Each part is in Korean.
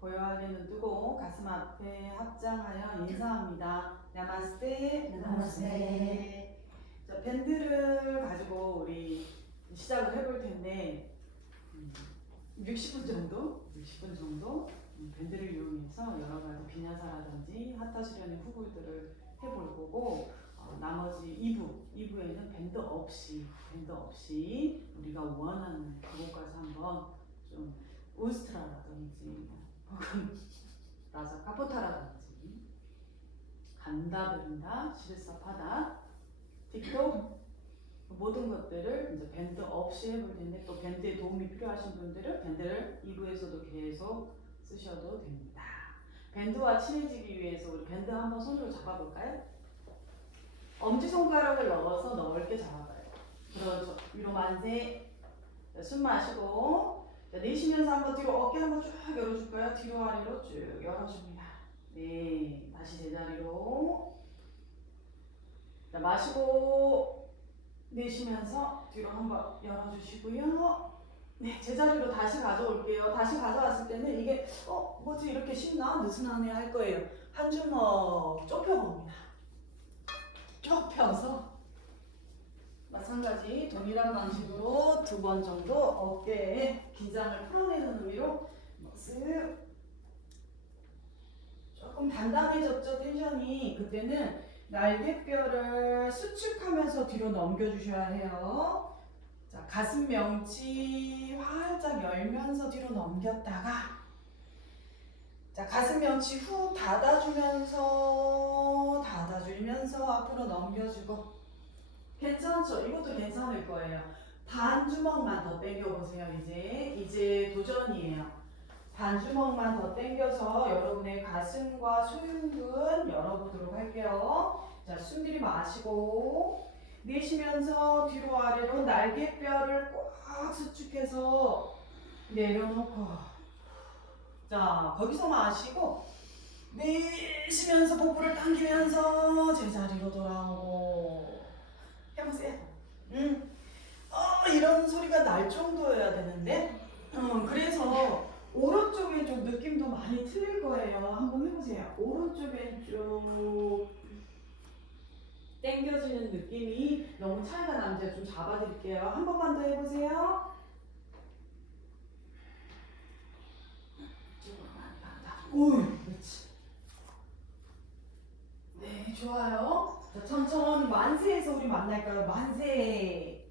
고요하게 눈 뜨고 가슴 앞에 합장하여 인사합니다. 나마스테. 나마스테. 자, 밴드를 가지고 우리 시작을 해볼 텐데 60분 정도 밴드를 이용해서 여러 가지 비냐사라든지 하타 수련의 후굴들을 해볼 거고 나머지 2부에는 밴드 없이 우리가 원하는 그곳까지 한번 좀 우스트라라든지 혹은 라자 카포타라든지 간다 베른다 시르사파다 틱톡 모든 것들을 이제 밴드 없이 해볼 텐데 또 밴드에 도움이 필요하신 분들은 밴드를 2부에서도 계속 쓰셔도 됩니다. 밴드와 친해지기 위해서 우리 밴드 한번 손으로 잡아볼까요? 엄지손가락을 넣어서 넓게 잡아봐요. 그렇죠. 위로 만세. 자, 숨 마시고 자, 내쉬면서 한번 뒤로 어깨 한번 쭉 열어줄까요? 뒤로 아래로 쭉 열어줍니다. 네, 다시 제자리로. 자, 마시고 내쉬면서 뒤로 한번 열어주시고요. 네, 제자리로 다시 가져올게요. 다시 가져왔을 때는 이게 뭐지 이렇게 쉽나? 느슨하네 할 거예요. 한 주먹 좁혀봅니다. 좁혀서 마찬가지 동일한 방식으로 2번 정도 어깨에 긴장을 풀어내는 의미로 쓱 조금 단단해졌죠 텐션이. 그때는 날개뼈를 수축하면서 뒤로 넘겨주셔야 해요. 자, 가슴 명치 활짝 열면서 뒤로 넘겼다가 자, 가슴 명치 후 닫아주면서 앞으로 넘겨주고 괜찮죠? 이것도 괜찮을 거예요. 반 주먹만 더 당겨보세요. 이제 도전이에요. 반 주먹만 더 당겨서 여러분의 가슴과 소흉근 열어보도록 할게요. 자, 숨 들이마시고 내쉬면서 뒤로 아래로 날개뼈를 꽉 수축해서 내려놓고 자, 거기서 마시고 내쉬면서 복부를 당기면서 제자리로 돌아오고 해보세요. 이런 소리가 날 정도여야 되는데 그래서 오른쪽 왼쪽 느낌도 많이 틀릴 거예요. 한번 해보세요. 오른쪽 왼쪽 당겨지는 느낌이 너무 차이가 나는데 좀 잡아드릴게요. 한 번만 더 해보세요. 오, 그렇지. 네, 좋아요. 자, 천천히 만세에서 우리 만날까요? 만세.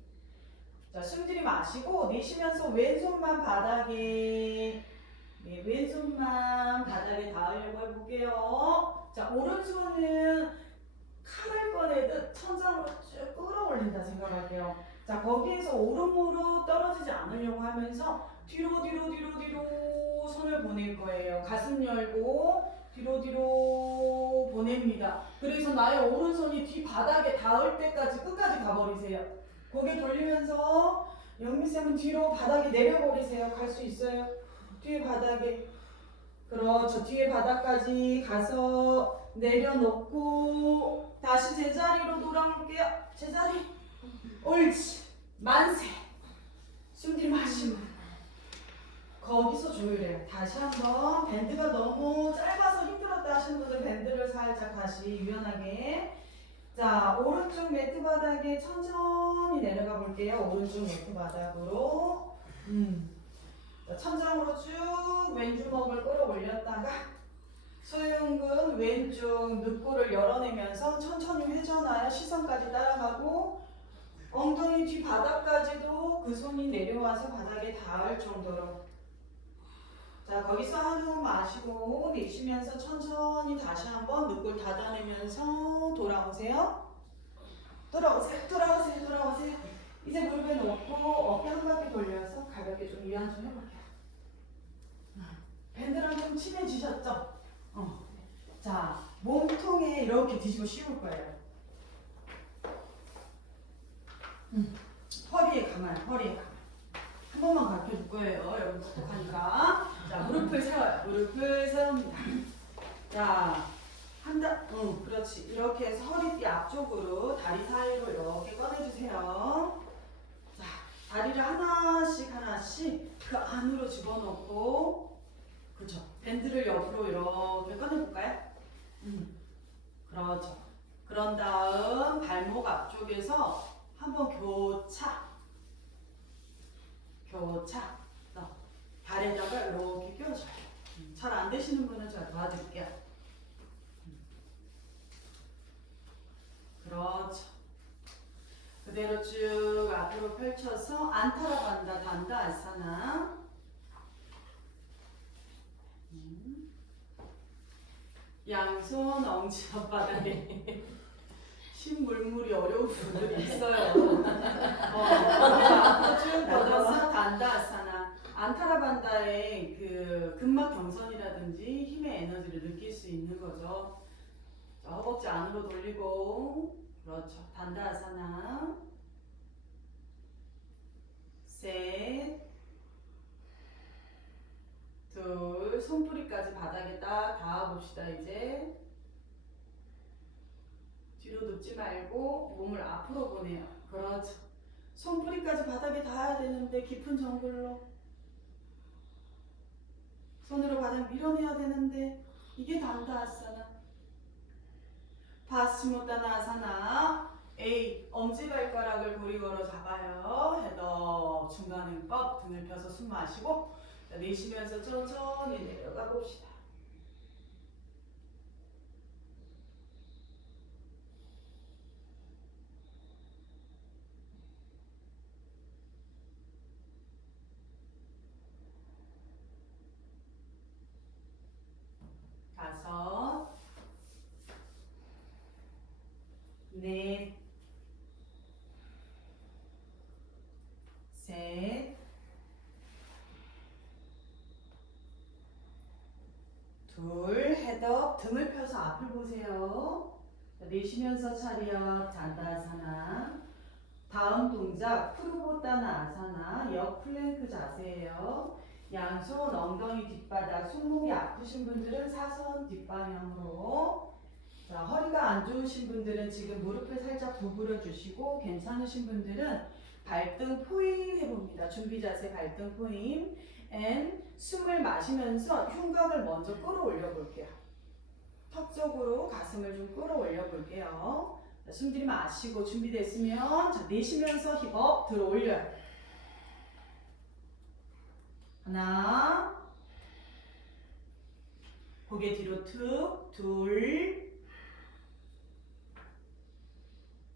자, 숨 들이마시고 내쉬면서 왼손만 바닥에 왼손만 바닥에 닿으려고 해볼게요. 자, 오른손은 칼을 꺼내듯 천장으로 쭉 끌어올린다 생각할게요. 자, 거기에서 오른무릎 떨어지지 않으려고 하면서 뒤로 손을 보낼 거예요. 가슴 열고 뒤로 보냅니다. 그래서 나의 오른손이 뒤 바닥에 닿을 때까지 끝까지 가버리세요. 고개 돌리면서 영미쌤은 뒤로 바닥에 내려버리세요. 갈 수 있어요. 뒤에 바닥에. 그렇죠. 뒤에 바닥까지 가서 내려놓고 다시 제자리로 돌아올게요. 제자리. 옳지. 만세. 숨 들이마시고 거기서 조율해요. 다시 한번 밴드가 너무 짧아서 힘들었다 하시는 분들 밴드를 살짝 다시 유연하게 자, 오른쪽 매트 바닥에 천천히 내려가 볼게요. 오른쪽 매트 바닥으로 자, 천장으로 쭉 왼주먹을 끌어올렸다가 소흉근 왼쪽 늑골을 열어내면서 천천히 회전하여 시선까지 따라가고 엉덩이 뒤 바닥까지도 그 손이 내려와서 바닥에 닿을 정도로 자, 거기서 한호흡 마시고 내쉬면서 천천히 다시 한번 늑골 닫아내면서 돌아오세요. 돌아오세요. 이제 무릎에 놓고 어깨 한 바퀴 돌려서 가볍게 좀 이완 좀 해볼게요. 밴드랑 좀 친해지셨죠? 자, 몸통에 이렇게 뒤집어 씌울 거예요. 허리에 가만. 한 번만 가르쳐줄 거예요. 여러분 똑똑하니까. 자, 무릎을 세워요. 무릎을 세웁니다. 자, 그렇지. 이렇게 해서 허리띠 앞쪽으로 다리 사이로 이렇게 꺼내주세요. 자, 다리를 하나씩 그 안으로 집어넣고 그렇죠. 밴드를 옆으로 이렇게 꺼내볼까요? 그렇죠. 그런 다음 발목 앞쪽에서 한번 교차. 발에다가 이렇게 껴줘요. 잘 안 되시는 분은 제가 도와드릴게요. 그렇죠. 그대로 쭉 앞으로 펼쳐서 안타라반다 단다 아사나. 양손 엄지 앞바닥에 신물물이 어려운 분들이 있어요. 앞으로 쭉 뻗어서 단다 아사나. 안타라반다의 그 근막 경선이라든지 힘의 에너지를 느낄 수 있는 거죠. 자, 허벅지 안으로 돌리고, 그렇죠. 단다 아사나. 셋, 둘, 손뿌리까지 바닥에 딱 닿아봅시다. 이제 뒤로 눕지 말고 몸을 앞으로 보내요. 그렇죠. 손뿌리까지 바닥에 닿아야 되는데 깊은 정글로 손으로 바닥 밀어내야 되는데 이게 단다 아사나. 파스치모타나 아사나. A, 엄지발가락을 고리 걸어 잡아요. 헤더 중간은 뻑 등을 펴서 숨 마시고 내쉬면서 천천히 내려가 봅시다. 다섯, 넷, 셋, 둘, 헤드업, 등을 펴서 앞을 보세요. 내쉬면서 차렷, 잔다아사나. 다음 동작, 푸르보타나 아사나, 역 플랭크 자세예요. 양손 엉덩이 뒷바닥, 손목이 아프신 분들은 사선 뒷방향으로. 자, 허리가 안 좋으신 분들은 지금 무릎을 살짝 구부려 주시고, 괜찮으신 분들은 발등 포인 해봅니다. 준비 자세 발등 포인. and 숨을 마시면서 흉곽을 먼저 끌어올려 볼게요. 턱 쪽으로 가슴을 좀 끌어올려 볼게요. 자, 숨 들이마시고 준비됐으면 자, 내쉬면서 힙업 들어 올려요. 하나, 고개 뒤로 툭, 둘,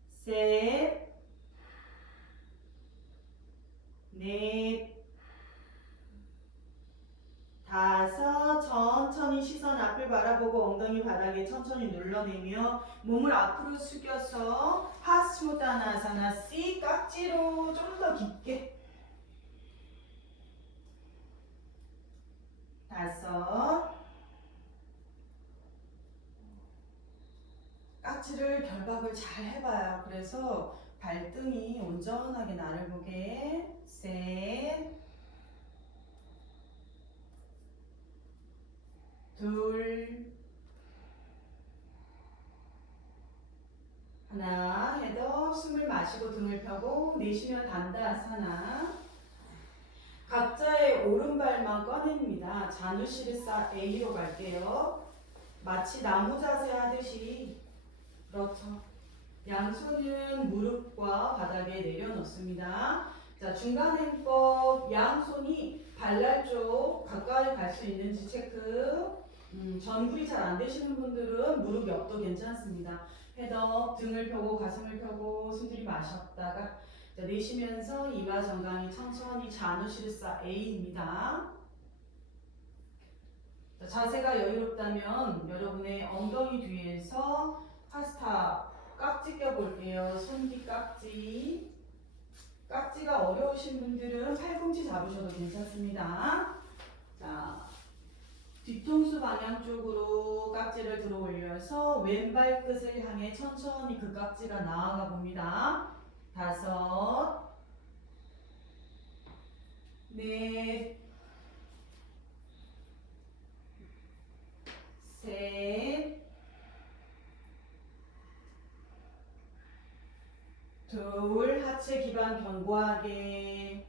셋, 넷, 다섯. 천천히 시선 앞을 바라보고 엉덩이 바닥에 천천히 눌러내며 몸을 앞으로 숙여서 파스치모타나아사나 C 깍지로 좀 더 깊게. 다섯. 깍지를 결박을 잘 해봐요. 그래서 발등이 온전하게 나를 보게. 셋, 둘, 하나. 헤더 숨을 마시고 등을 펴고 내쉬면 단다아사나. 각자의 오른발만 꺼냅니다. 자누시르사 A로 갈게요. 마치 나무 자세 하듯이. 그렇죠. 양손은 무릎과 바닥에 내려놓습니다. 자, 중간 행법 양손이 발날 쪽 가까이 갈 수 있는지 체크. 전굴이 잘 안 되시는 분들은 무릎 옆도 괜찮습니다. 헤더 등을 펴고 가슴을 펴고 숨 들이마셨다가 자, 내쉬면서 이마 정강이 천천히 자누시르사 A입니다. 자, 자세가 여유롭다면 여러분의 엉덩이 뒤에서 파스타 깍지 껴볼게요. 손뒤 깍지. 깍지가 어려우신 분들은 팔꿈치 잡으셔도 괜찮습니다. 자, 뒤통수 방향 쪽으로 깍지를 들어 올려서 왼발 끝을 향해 천천히 그 깍지가 나아가 봅니다. 다섯, 넷, 셋, 둘. 하체 기반 견고하게.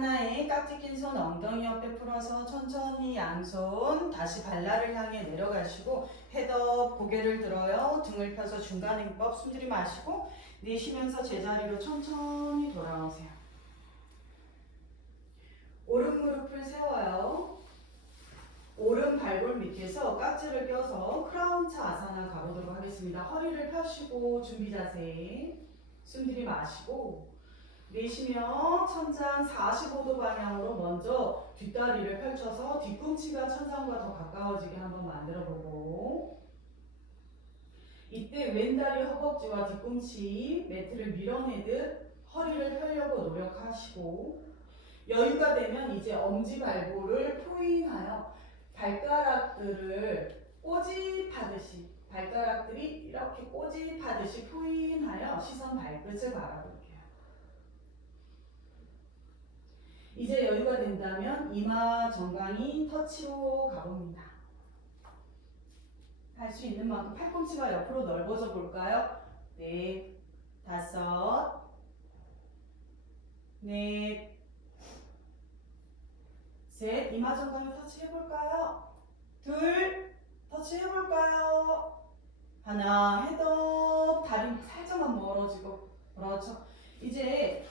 하나의 깍지 낀 손 엉덩이 옆에 풀어서 천천히 양손 다시 발라를 향해 내려가시고 헤드업 고개를 들어요. 등을 펴서 중간행법 숨 들이마시고 내쉬면서 제자리로 천천히 돌아오세요. 오른 무릎을 세워요. 오른 발골 밑에서 깍지를 껴서 크라운차 아사나 가보도록 하겠습니다. 허리를 펴시고 준비 자세. 숨 들이마시고 내쉬며 천장 45도 방향으로 먼저 뒷다리를 펼쳐서 뒤꿈치가 천장과 더 가까워지게 한번 만들어보고 이때 왼다리 허벅지와 뒤꿈치 매트를 밀어내듯 허리를 펴려고 노력하시고 여유가 되면 이제 엄지발볼을 포인하여 발가락들을 꼬집하듯이 발가락들이 이렇게 꼬집하듯이 포인하여 시선 발끝을 바라볼게요. 이제 여유가 된다면 이마 정강이 터치로 가봅니다. 할 수 있는 만큼 팔꿈치가 옆으로 넓어져 볼까요? 넷, 다섯, 넷, 셋, 이마 정강이 터치 해볼까요? 둘, 터치 해볼까요? 하나, 헤드업, 다리 살짝만 멀어지고, 그렇죠. 이제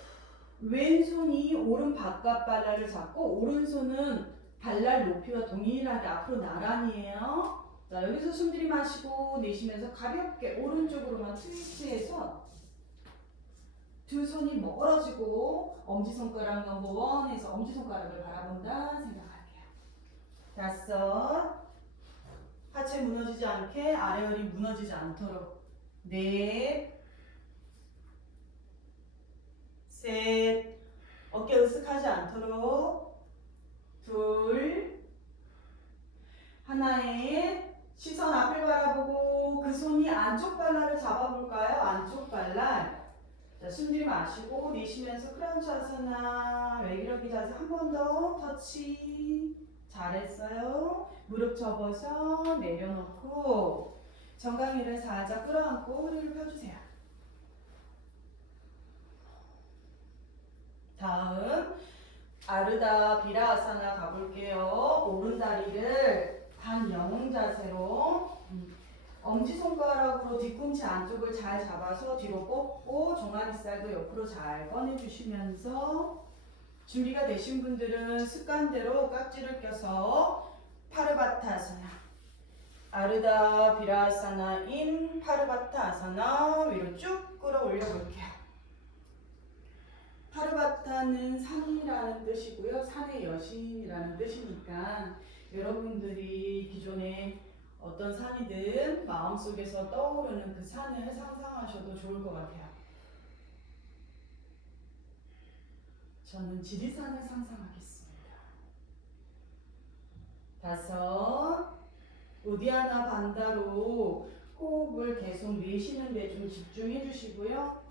왼손이 오른 바깥 발날을 잡고 오른손은 발날 높이와 동일하게 앞으로 나란히 해요. 자, 여기서 숨 들이마시고 내쉬면서 가볍게 오른쪽으로만 트위스트해서 두 손이 멀어지고 엄지손가락 넘버 1에서 엄지손가락을 바라본다 생각할게요. 다섯, 하체 무너지지 않게 아래허리 무너지지 않도록 넷, 셋, 어깨 으쓱하지 않도록 둘, 하나에 시선 앞을 바라보고 그 손이 안쪽 발날을 잡아볼까요? 안쪽 발날. 자, 숨 들이마시고 내쉬면서 크라운치 아사나 외기러기 자세 한 번 더 터치. 잘했어요. 무릎 접어서 내려놓고 정강이를 살짝 끌어안고 허리를 펴주세요. 다음 아르다 비라아사나 가볼게요. 오른 다리를 반영웅 자세로 엄지손가락으로 뒤꿈치 안쪽을 잘 잡아서 뒤로 뻗고 종아리살도 옆으로 잘 꺼내주시면서 준비가 되신 분들은 습관대로 깍지를 껴서 파르바타아사나 아르다 비라아사나인 파르바타아사나 위로 쭉 끌어올려 볼게요. 파르바타는 산이라는 뜻이고요. 산의 여신이라는 뜻이니까 여러분들이 기존에 어떤 산이든 마음속에서 떠오르는 그 산을 상상하셔도 좋을 것 같아요. 저는 지리산을 상상하겠습니다. 다섯, 우디아나 반다로 호흡을 계속 내쉬는 데 좀 집중해 주시고요.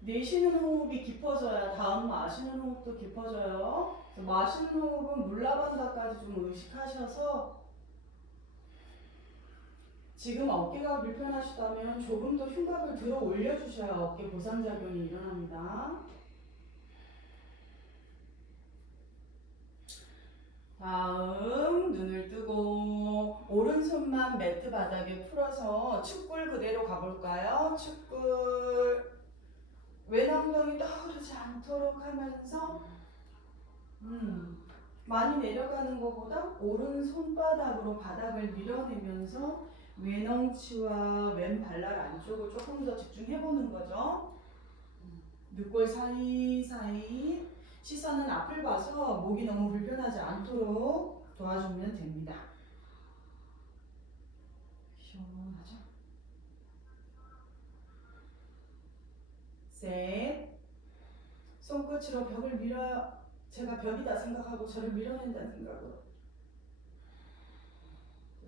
내쉬는 호흡이 깊어져야 다음 마시는 호흡도 깊어져요. 마시는 호흡은 물라반다까지 좀 의식하셔서 지금 어깨가 불편하시다면 조금 더 흉곽을 들어 올려주셔야 어깨 보상작용이 일어납니다. 다음 눈을 뜨고 오른손만 매트 바닥에 풀어서 축굴 그대로 가볼까요? 축굴 왼 엉덩이 떠오르지 않도록 하면서 많이 내려가는 것보다 오른 손바닥으로 바닥을 밀어내면서 왼 엉치와 왼 발날 안쪽을 조금 더 집중해보는 거죠. 늑골 사이사이 시선은 앞을 봐서 목이 너무 불편하지 않도록 도와주면 됩니다. 시원하죠? 셋, 손끝으로 벽을 밀어요. 제가 벽이다 생각하고 저를 밀어낸다는 생각으로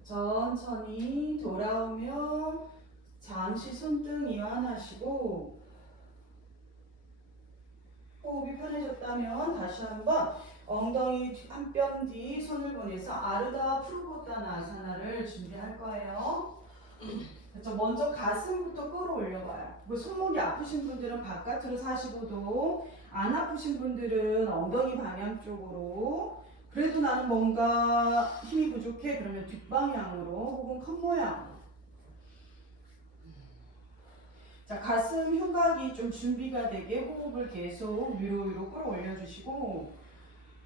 천천히 돌아오면 잠시 손등 이완하시고 호흡이 편해졌다면 다시 한번 엉덩이 한 뼘 뒤 손을 보내서 아르다 푸르보타나 아사나를 준비할 거예요. 그렇죠. 먼저 가슴부터 끌어올려봐요. 그 손목이 아프신 분들은 바깥으로 45도, 안 아프신 분들은 엉덩이 방향 쪽으로. 그래도 나는 뭔가 힘이 부족해 그러면 뒷방향으로 혹은 컵모양으로. 자, 가슴 흉곽이 좀 준비가 되게 호흡을 계속 위로 위로 끌어올려 주시고,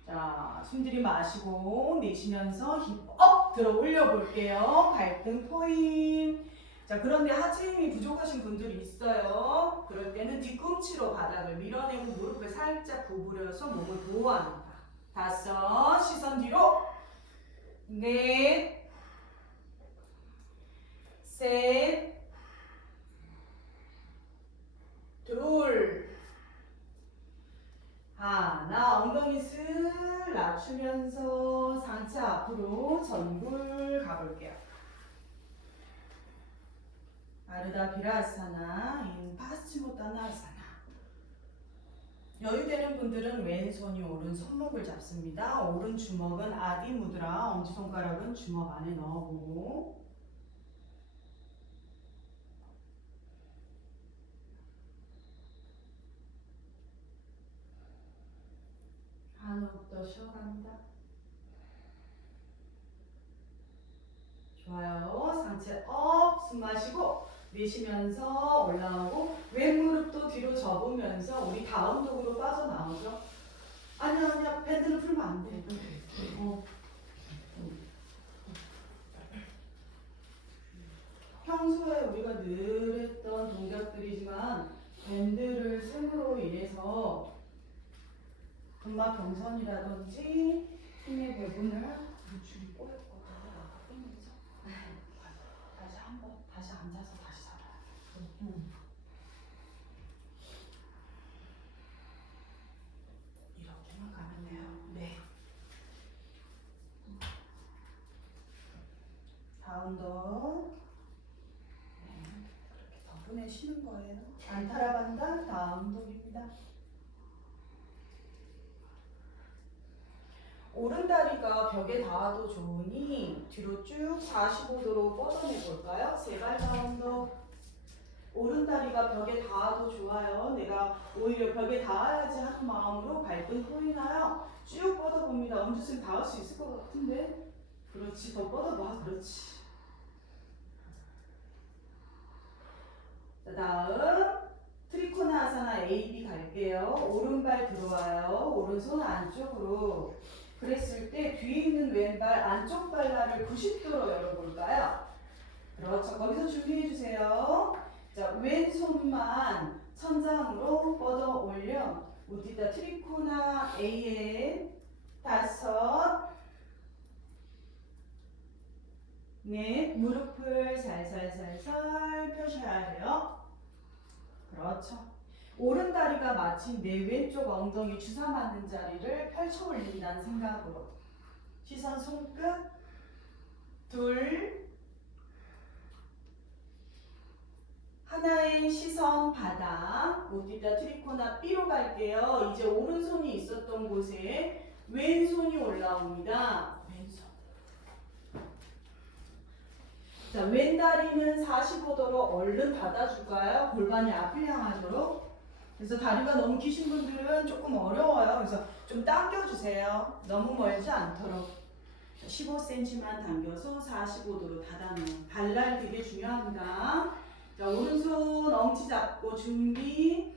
자, 숨 들이마시고 내쉬면서 힙업 들어 올려 볼게요. 발등 포인. 자, 그런데 하체 힘이 부족하신 분들이 있어요. 그럴 때는 뒤꿈치로 바닥을 밀어내고 무릎을 살짝 구부려서 몸을 보호합니다. 5, 시선 뒤로. 4, 셋, 둘, 하나. 엉덩이 슬 낮추면서 상체 앞으로 전굴 가볼게요. 아르다 비라사나 인 파스치모타나사나. 여유되는 분들은 왼손이 오른 손목을 잡습니다. 오른 주먹은 아디 무드라, 엄지손가락은 주먹 안에 넣어보고, 한 호흡 더 쉬어갑니다. 좋아요. 상체 업, 숨 마시고 내쉬면서 올라오고, 왼 무릎도 뒤로 접으면서 우리 다운독으로 빠져나오죠. 아니야, 밴드를 풀면 안 돼. 평소에 우리가 늘 했던 동작들이지만 밴드를 씀으로 인해서 근막 경선이라든지 힘의 배분을 줄이 꼬였거든요. 아까 땡기죠? 다시 한번 다시 앉아서 다시 잡아요. 이렇게만 가면 돼요. 네. 다운더. 네. 그렇게 덕분에 쉬는 거예요. 안타라반다 다운독입니다. 오른다리가 벽에 닿아도 좋으니 뒤로 쭉 45도로 뻗어내 볼까요? 세발 다운독. 오른다리가 벽에 닿아도 좋아요. 내가 오히려 벽에 닿아야지 하는 마음으로 발등 포인하여 쭉 뻗어봅니다. 엄지손 닿을 수 있을 것 같은데? 그렇지, 더 뻗어봐. 그렇지. 자, 다음 트리코나 아사나 A, B 갈게요. 오른발 들어와요. 오른손 안쪽으로. 그랬을 때 뒤에 있는 왼발 안쪽 발날을 90도로 열어볼까요? 그렇죠. 거기서 준비해주세요. 자, 왼손만 천장으로 뻗어 올려 우디다 트리코나 A에 5, 넷, 무릎을 살살살살 펴셔야 해요. 그렇죠. 오른 다리가 마치 내 왼쪽 엉덩이 주사 맞는 자리를 펼쳐 올린다는 생각으로. 시선 손끝. 둘. 하나의 시선 바닥. 우디다 트리코나 B로 갈게요. 이제 오른손이 있었던 곳에 왼손이 올라옵니다. 왼손. 자, 왼다리는 45도로 얼른 닫아줄까요? 골반이 앞을 향하도록. 그래서 다리가 너무 기신 분들은 조금 어려워요. 그래서 좀 당겨주세요. 너무 멀지 않도록. 15cm만 당겨서 45도로 닫아놓은. 발날 되게 중요합니다. 자, 오른손 엉치 잡고 준비.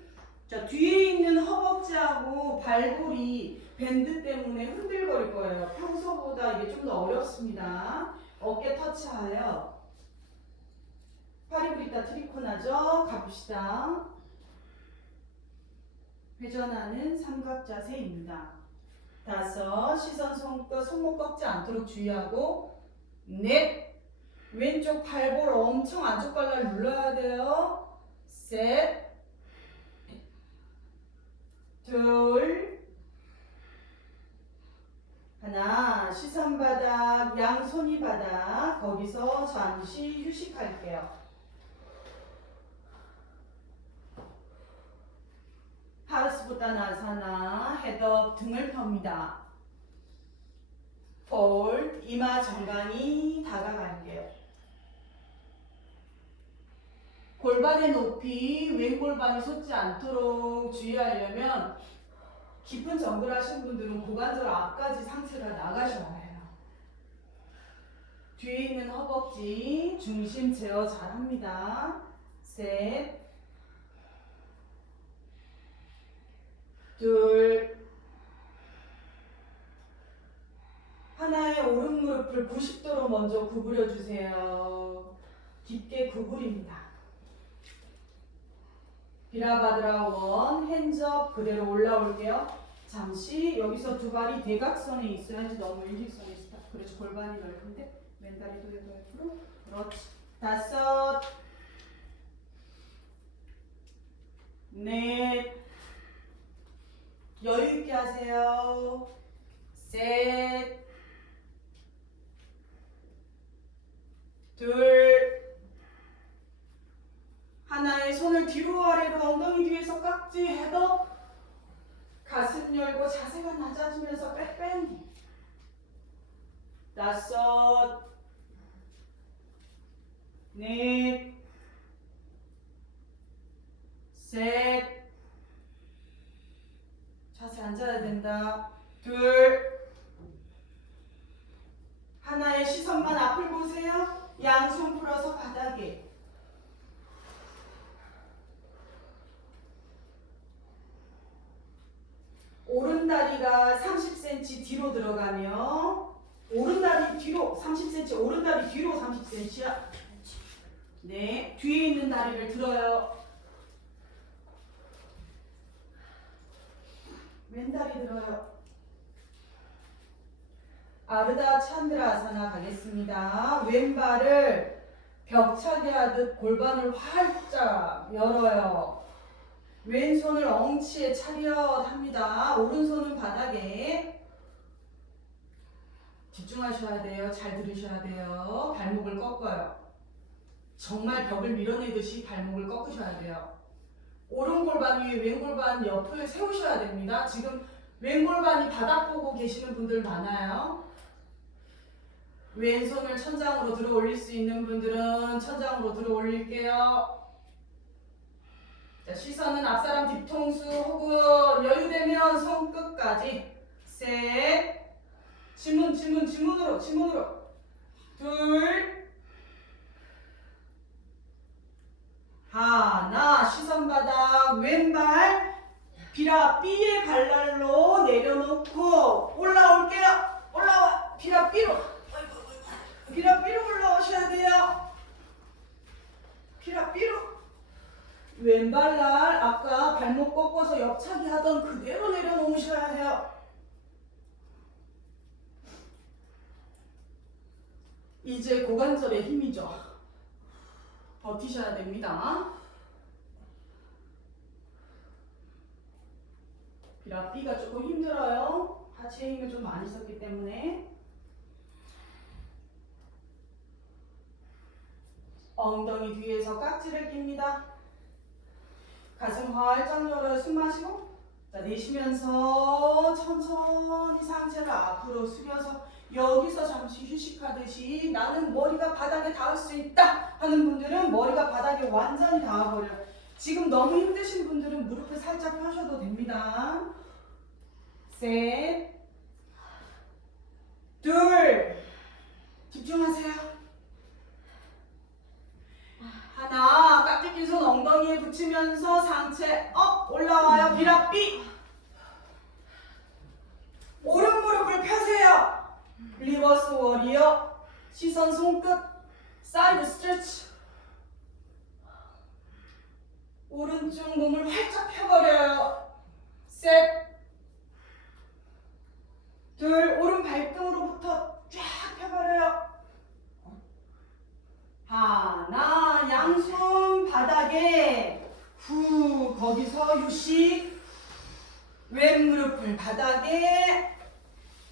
자, 뒤에 있는 허벅지하고 발골이 밴드 때문에 흔들거릴 거예요. 평소보다 이게 좀 더 어렵습니다. 어깨 터치하여. 파리브리타 트리코나죠. 가봅시다. 회전하는 삼각 자세입니다. 5, 시선 손끝 손목 꺾지 않도록 주의하고. 넷, 왼쪽 발볼 엄청 안쪽 발날 눌러야 돼요. 셋, 둘, 하나. 시선 바닥, 양손이 바닥. 거기서 잠시 휴식할게요. 하르스부타나사나 헤드업 등을 펴니다. 폴드 이마 정강이 다가갈게요. 골반의 높이, 왼골반이 솟지 않도록 주의하려면 깊은 정글 하신 분들은 고관절 앞까지 상체가 나가셔야 해요. 뒤에 있는 허벅지, 중심 제어 잘합니다. 셋, 둘, 하나의 오른 무릎을 90도로 먼저 구부려 주세요. 깊게 구부립니다. 비라바드라 원, 핸즈업 그대로 올라올게요. 잠시 여기서 두 발이 대각선에 있어야지 너무 일직선에 있어. 그렇지, 골반이 넓은데 왼다리도 옆으로. 그렇지. 다섯, 넷, 여유 있게 하세요. 셋, 둘, 하나의 손을 뒤로 아래로 엉덩이 뒤에서 깍지 헤더, 가슴 열고 자세가 낮아지면서 백밴. 다섯, 넷, 셋, 자세 앉아야 된다. 둘, 하나의 시선만 앞을 보세요. 양손 풀어서 바닥에. 오른다리가 30cm 뒤로 들어가며 오른다리 뒤로 30cm, 오른다리 뒤로 30cm야. 네, 뒤에 있는 다리를 들어요. 왼다리 들어요. 아르다 찬드라아사나 가겠습니다. 왼발을 벽차기 하듯 골반을 활짝 열어요. 왼손을 엉치에 차렷합니다. 오른손은 바닥에. 집중하셔야 돼요. 잘 들으셔야 돼요. 발목을 꺾어요. 정말 벽을 밀어내듯이 발목을 꺾으셔야 돼요. 오른 골반 위에 왼 골반 옆을 세우셔야 됩니다. 지금 왼 골반이 바닥 보고 계시는 분들 많아요. 왼손을 천장으로 들어 올릴 수 있는 분들은 천장으로 들어 올릴게요. 자, 시선은 앞사람 뒤통수 혹은 여유되면 손끝까지. 셋, 지문으로. 둘, 하나, 시선 바닥, 왼발 비라 B의 발날로 내려놓고 올라올게요. 올라와, 비라 B로. 비라 B로 올라오셔야 돼요. 비라 B로. 왼발날 아까 발목 꺾어서 옆차기 하던 그대로 내려놓으셔야 해요. 이제 고관절의 힘이죠. 버티셔야 됩니다. 비라 B가 조금 힘들어요. 하체 힘을 좀 많이 썼기 때문에. 엉덩이 뒤에서 깍지를 낍니다. 가슴 활짝 열어요. 숨 마시고. 자, 내쉬면서 천천히 상체를 앞으로 숙여서 여기서 잠시 휴식하듯이 나는 머리가 바닥에 닿을 수 있다 하는 분들은 머리가 바닥에 완전히 닿아버려요. 지금 너무 힘드신 분들은 무릎을 살짝 펴셔도 됩니다. 셋, 둘, 집중하세요. 하나, 깍지 낀 손 엉덩이에 붙이면서 상체 업 올라와요. 비라 B. 오른 무릎을 펴세요. 리버스 워리어. 시선 손끝. 사이드 스트레치. 오른쪽 몸을 활짝 펴버려요. 셋, 둘, 오른 발등으로부터 쫙 펴버려요. 하나, 양손 바닥에. 후, 거기서 휴식. 왼 무릎을 바닥에.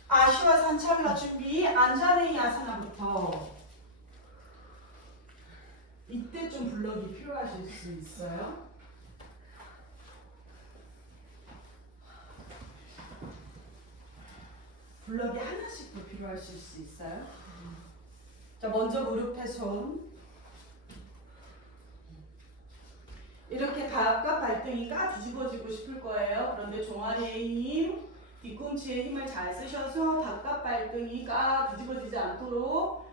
아시와산차블라 준비. 안자네이 아사나부터. 이때 좀 블럭이 필요하실 수 있어요. 블럭이 하나씩 더 필요하실 수 있어요. 자, 먼저 무릎에 손. 이렇게 바깥 발등이가 뒤집어지고 싶을 거예요. 그런데 종아리의 힘, 뒤꿈치의 힘을 잘 쓰셔서 바깥 발등이가 뒤집어지지 않도록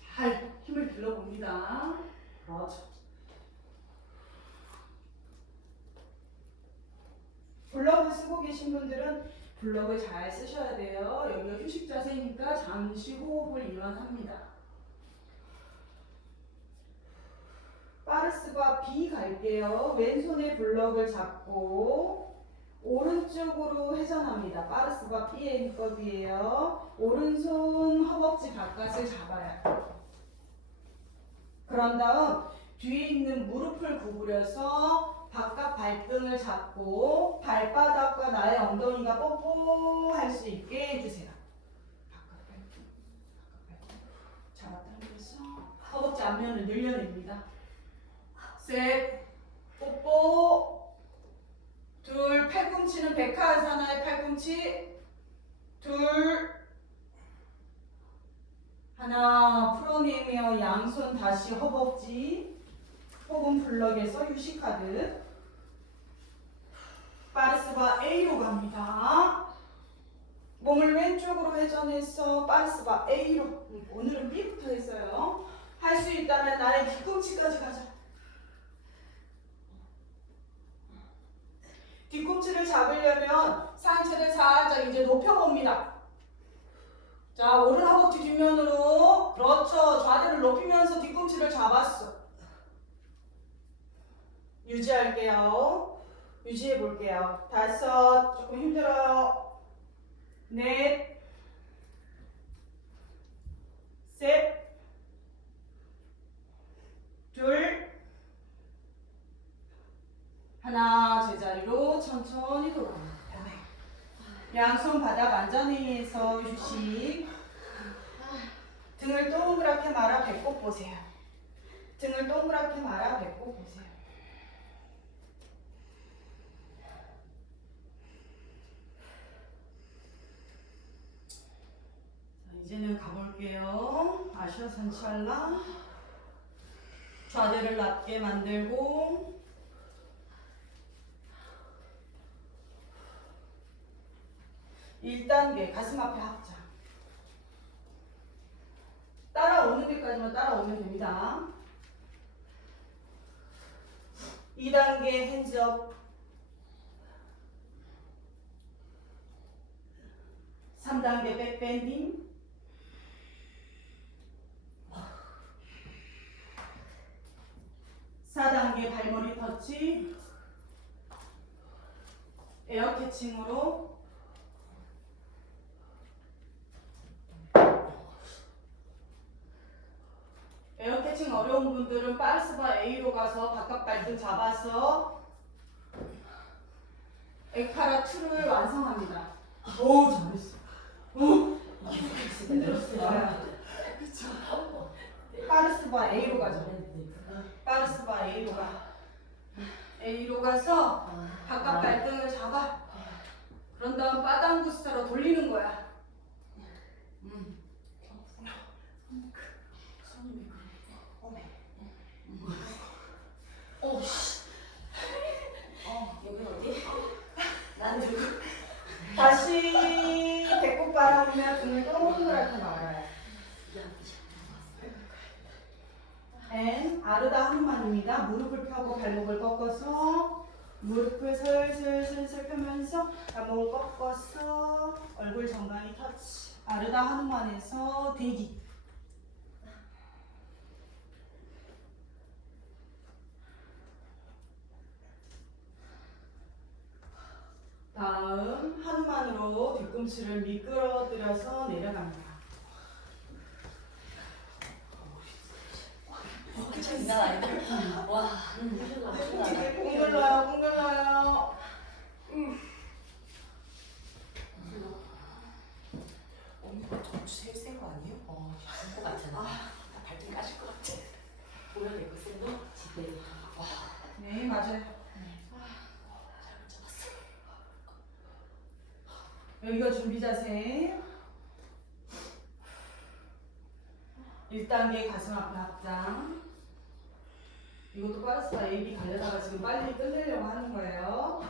잘 힘을 길러봅니다. 그렇죠. 블럭을 쓰고 계신 분들은 블럭을 잘 쓰셔야 돼요. 여기가 휴식 자세니까 잠시 호흡을 이완합니다. 파르스바 B 갈게요. 왼손에 블럭을 잡고 오른쪽으로 회전합니다. 파르스바 B의 기법이에요. 오른손 허벅지 바깥을 잡아요. 그런 다음 뒤에 있는 무릎을 구부려서 바깥 발등을 잡고 발바닥과 나의 엉덩이가 뽀뽀할 수 있게 해주세요. 바깥 발등, 잡았다는 거죠. 허벅지 앞면을 늘려냅니다. 셋, 뽀뽀. 둘, 팔꿈치는 백하사나의 팔꿈치. 둘, 하나, 풀어내며 양손 다시 허벅지. 혹은 블럭에서 휴식하듯. 파르스바 A로 갑니다. 몸을 왼쪽으로 회전해서 파르스바 A로. 오늘은 B부터 했어요. 할 수 있다면 나의 뒤꿈치까지 가자. 뒤꿈치를 잡으려면 상체를 살짝 이제 높여봅니다. 자, 오른 허벅지 뒷면으로. 그렇죠. 좌대를 높이면서 뒤꿈치를 잡았어. 유지할게요. 유지해 볼게요. 다섯, 조금 힘들어요. 넷, 셋, 둘, 하나, 제자리로 천천히 돌아옵니다. 양손 바닥 안전히해서 휴식. 등을 동그랗게 말아 배꼽 보세요. 등을 동그랗게 말아 배꼽 보세요. 자, 이제는 가볼게요. 아셔 산찰라. 좌대를 낮게 만들고 1단계 가슴 앞에 합장. 따라오는 데까지만 따라오면 됩니다. 2단계 핸즈업. 3단계 백밴딩. 4단계 발머리 터치. 에어 캐칭으로. 에어 캐칭 어려운 분들은 파르스바 A로 가서 바깥 발등 잡아서 에카라 2를 완성합니다. 오, 잘했어. 오, 힘들었어요. 그쵸. 파르스바 A로 가죠. 파르스바 A로 가. A로 가서 바깥 발등을 잡아. 그런 다음 빠당부스타로 돌리는 거야. 여긴 어디? 난 누구? 다시 배꼽 바라보며 등을 동그랗게 말아요. 앤 아르다 하누만입니다. 무릎을 펴고 발목을 꺾어서 무릎을 슬슬슬슬 펴면서 발목을 꺾어서 얼굴 정강이 터치. 아르다 하누만에서 대기. 다음 하누만으로 뒤꿈치를 미끄러뜨려서 내려갑니다. 장난 아니다. 와, 꾹 눌러요, 꾹 눌러요. 언니가 전주 제일 센 거 아니에요? 센거 같잖아. 나 발등 까질 것 같아. 보여야 거 센 거? 집에. 와, 네, 맞아요. 잘 잡았어. 여기가 준비 자세. 1단계 가슴 앞에 합장. 이것도 빠르스바 A, B 가려다가 지금 빨리 끝내려고 하는 거예요.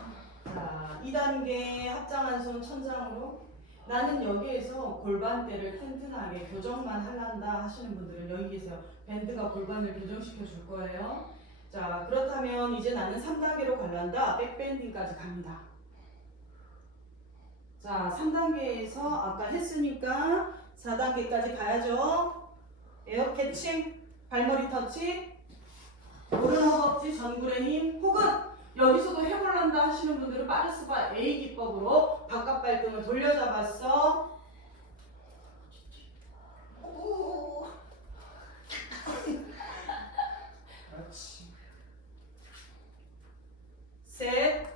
자, 2단계 합장한 손 천장으로. 나는 여기에서 골반대를 튼튼하게 교정만 할란다 하시는 분들은 여기 계세요. 밴드가 골반을 교정시켜 줄 거예요. 자, 그렇다면 이제 나는 3단계로 갈란다. 백밴딩까지 갑니다. 자, 3단계에서 아까 했으니까 4단계까지 가야죠. 에어 캐칭, 발머리 터치, 오른 허벅지, 전굴의 힘, 혹은 여기서도 해볼란다 하시는 분들은 빠르스바 A 기법으로 바깥 발등을 돌려잡았어. 그렇지. 셋,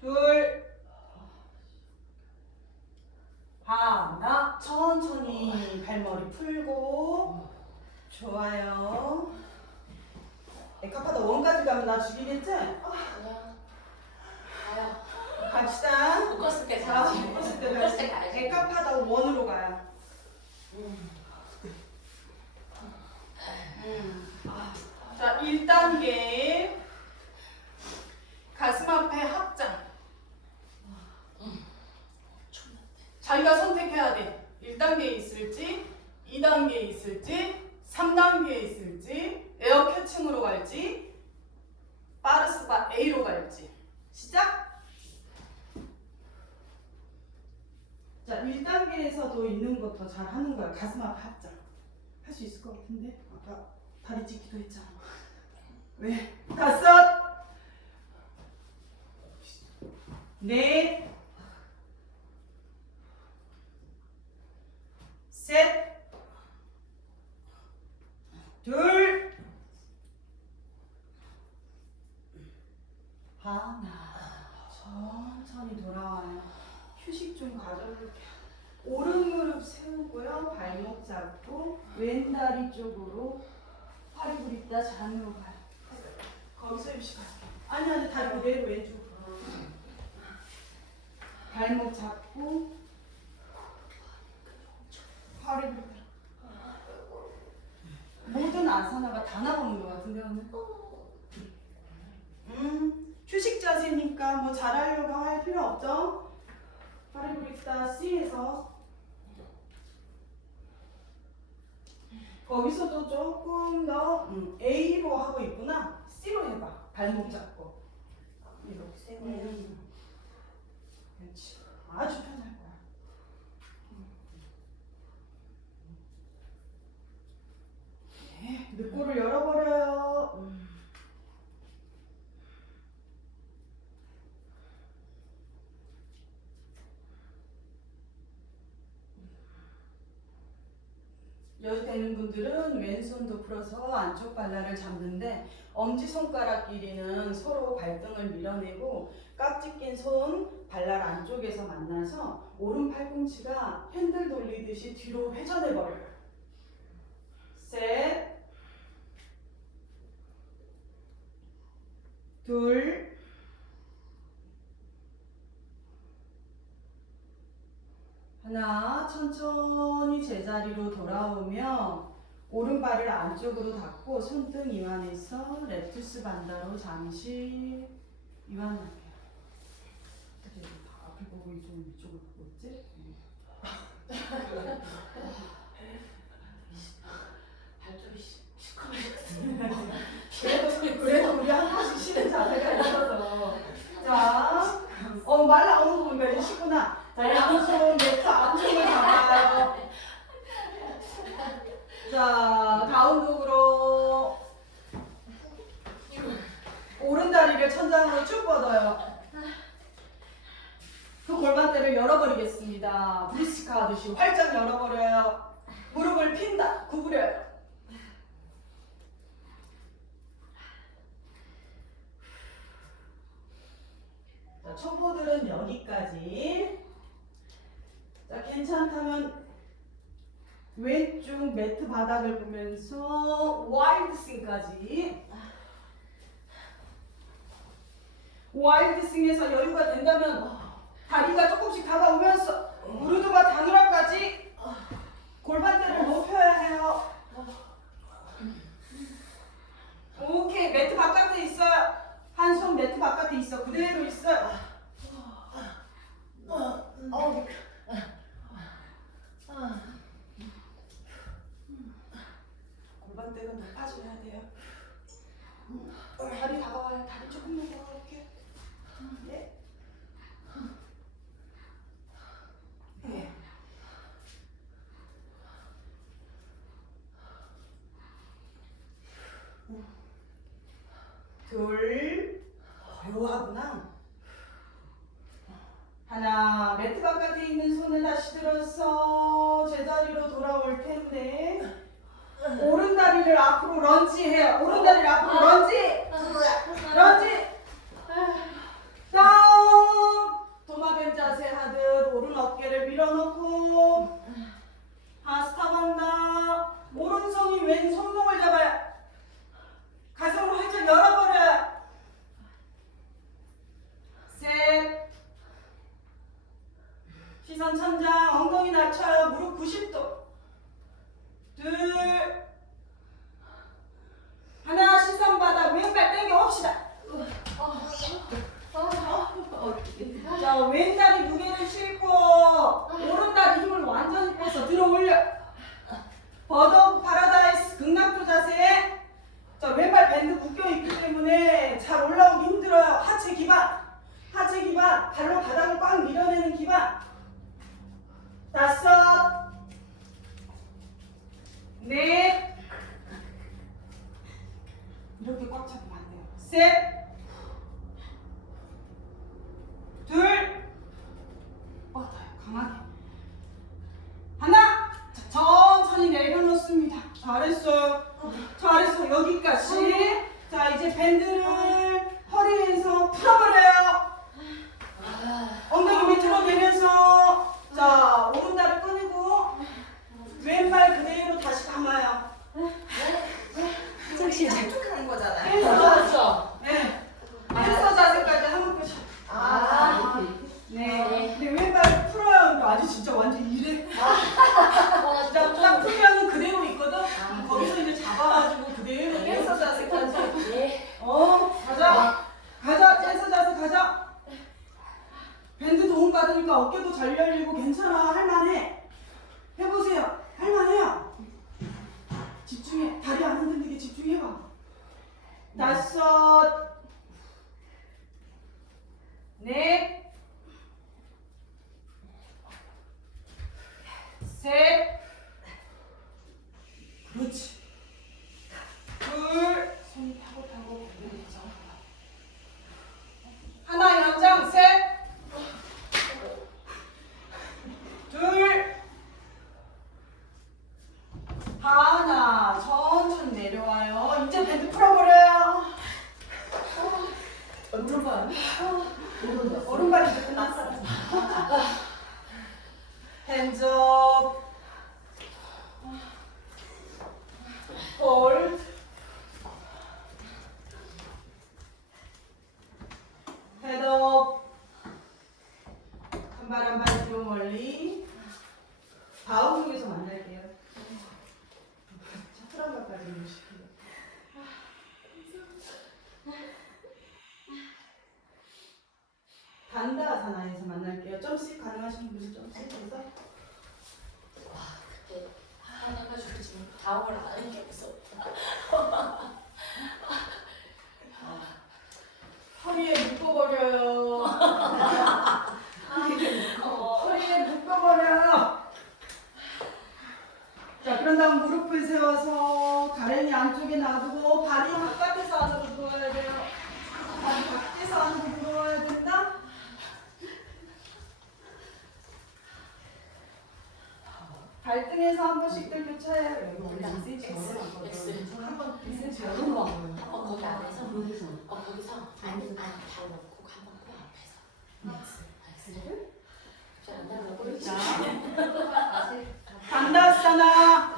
둘, 하나. 천천히 발머리 풀고. 좋아요. 에카파다 원까지 가면 나 죽이겠지? 그냥 가요. 갑시다. 묶었을 때 자, 가야지. 묶었을 때 묶었을 때 가야지. 가야지. 에카파다 원으로 가요. 자, 1단계 가슴 앞에 합장. 자기가 선택해야 돼. 1단계에 있을지, 2단계에 있을지, 3단계에 있을지, 에어 캐칭으로 갈지, 빠르스바 A로 갈지. 시작! 자, 1단계에서도 있는 거 더 잘 하는 거야. 가슴 앞에 합장. 할 수 있을 것 같은데? 아까 다리 찢기도 했잖아. 왜? 5, 넷, 셋, 둘, 하나. 천천히 돌아와요. 휴식 좀 가져볼게요. 오른 무릎 세우고요. 발목 잡고 왼다리 쪽으로 팔이 부립다 잔으로 가요. 거기서 휴식할게요. 아니 다리 그대로 왼쪽으로. 발목 잡고 팔이 부립다. 모든 아사나가 다 나오는 것 같은데 오늘. 휴식 자세니까 뭐 잘하려고 할 필요 없죠? 팔이 부립다 C에서 거기서도 조금 더 A로 하고 있구나. C로 해봐. 발목 잡고 이렇게 세고. 그렇지. 아주 편할 거야. 네, 늑골을 열어버려요. 여기 되는 분들은 왼손도 풀어서 안쪽 발라를 잡는데 엄지손가락 길이는 서로 발등을 밀어내고 깍지 낀 손 발랄 안쪽에서 만나서 오른 팔꿈치가 핸들 돌리듯이 뒤로 회전해 버려요. 셋, 둘, 하나. 천천히 제자리로 돌아오며 오른발을 안쪽으로 닫고 손등 이완해서 레투스 반다로 잠시 이완할게요. 어떻게 앞을 보고 좀 이쪽을 보고 있지? 발톱이 시커멓았어. 그래도 우리 한 번씩 쉬는 자세가 있어서. 자, 말 나오는 거 보니까 이제 쉬구나. 자, 양손 매트 앞쪽을 잡아요. 자, 다운독으로 오른 다리를 천장으로 쭉 뻗어요. 그 골반대를 열어버리겠습니다. 브리스카 하듯이 활짝 열어버려요. 무릎을 핀다. 구부려요. 자, 초보들은 여기까지. 자, 괜찮다면 왼쪽 매트 바닥을 보면서 와일드 스윙까지. 와일드 스윙에서 여유가 된다면 다리가 조금씩 다가오면서 무르드바 다누라까지 골반대를 높여야 해요. 자, 매트 바깥에 있는 손을 다시 들어서 제자리로 돌아올 텐데 오른 다리를 앞으로 런지해요. 오른 다리를 앞으로 런지. 다운. 도마뱀 자세 하듯 오른 어깨를 밀어넣고 스탑한다. 오른손이 왼 손목을 잡아요. 가슴을 활짝 열어버려요. 셋. 시선 천장, 엉덩이 낮춰요. 무릎 90도. 둘. 하나, 시선 바닥, 왼발 당겨 봅시다. 자, 왼다리 무게를 싣고 오른다리 힘을 완전히 빼서 들어 올려. 버더 파라다이스 극락도 자세. 자, 왼발 밴드 묶여 있기 때문에 잘 올라오기 힘들어요. 하체 기반, 발로 바닥을 꽉 밀어내는 기반. 5, 4 이렇게 꽉 잡으면 안 돼요. 셋, 둘, 뻗어요. 강하게. 하나. 자, 천천히 내려놓습니다. 잘했어요. 여기까지. 자, 이제 밴드를 허리에서 풀어버려요. 엉덩이 밑으로 내려서. 자, 오른다리 꺼내고 왼발 그대로 다시 감아요. 혹시 착륙하는 거잖아요. 댄서. 네. 댄서 자세까지 하는 것이. 네. 근데 왼발 풀어요. 아주 진짜 완전 이래. 자, 딱 풀면은 그대로 있거든. 거기서 이제 잡아가지고 그대로 댄서 자세까지. 가자. 댄서 자세 가자. 밴드 도움 받으니까 어깨도 잘 열리고 괜찮아. 할만해. 해보세요. 할만해요. 집중해. 다리 안 흔들리게 집중해봐. 5, 4 셋. 그렇지. 둘. 손이 타고 내리죠. 하나 연장. 셋. 둘. 하나. 천천히 내려와요. 이제 밴드 풀어버려요. 오른발 이제 끝났어요. 핸즈업. 홀드. 헤드업. 한 발 한 발 뒤로 멀리. 다음 중에서 만날게요. 차트라바까지 모실게요. 단다아사나에서 만날게요. 점씩 가능하신 분들 점씩해서. 그때 화나가지고 지금 다음을 안 하는 게 무섭다. 허리에 묶어버려요. 허리에 묶어버려요. 자, 그런 다음 무릎을 세워서 가랭이 안쪽에 놔두고 발이 바깥에서 안으로 들어와야 돼요. 발이 밖에서 안으로 들어와야 된다. 발등에서 한 번씩 들 교차해요. 여기 원래 2cm 열어놨거든. 한번 2cm 열어놓은 거기 안에서 거기서 아니 발 넣고 한번 그 앞에서 잘 안 나가고 자, 단다아사나.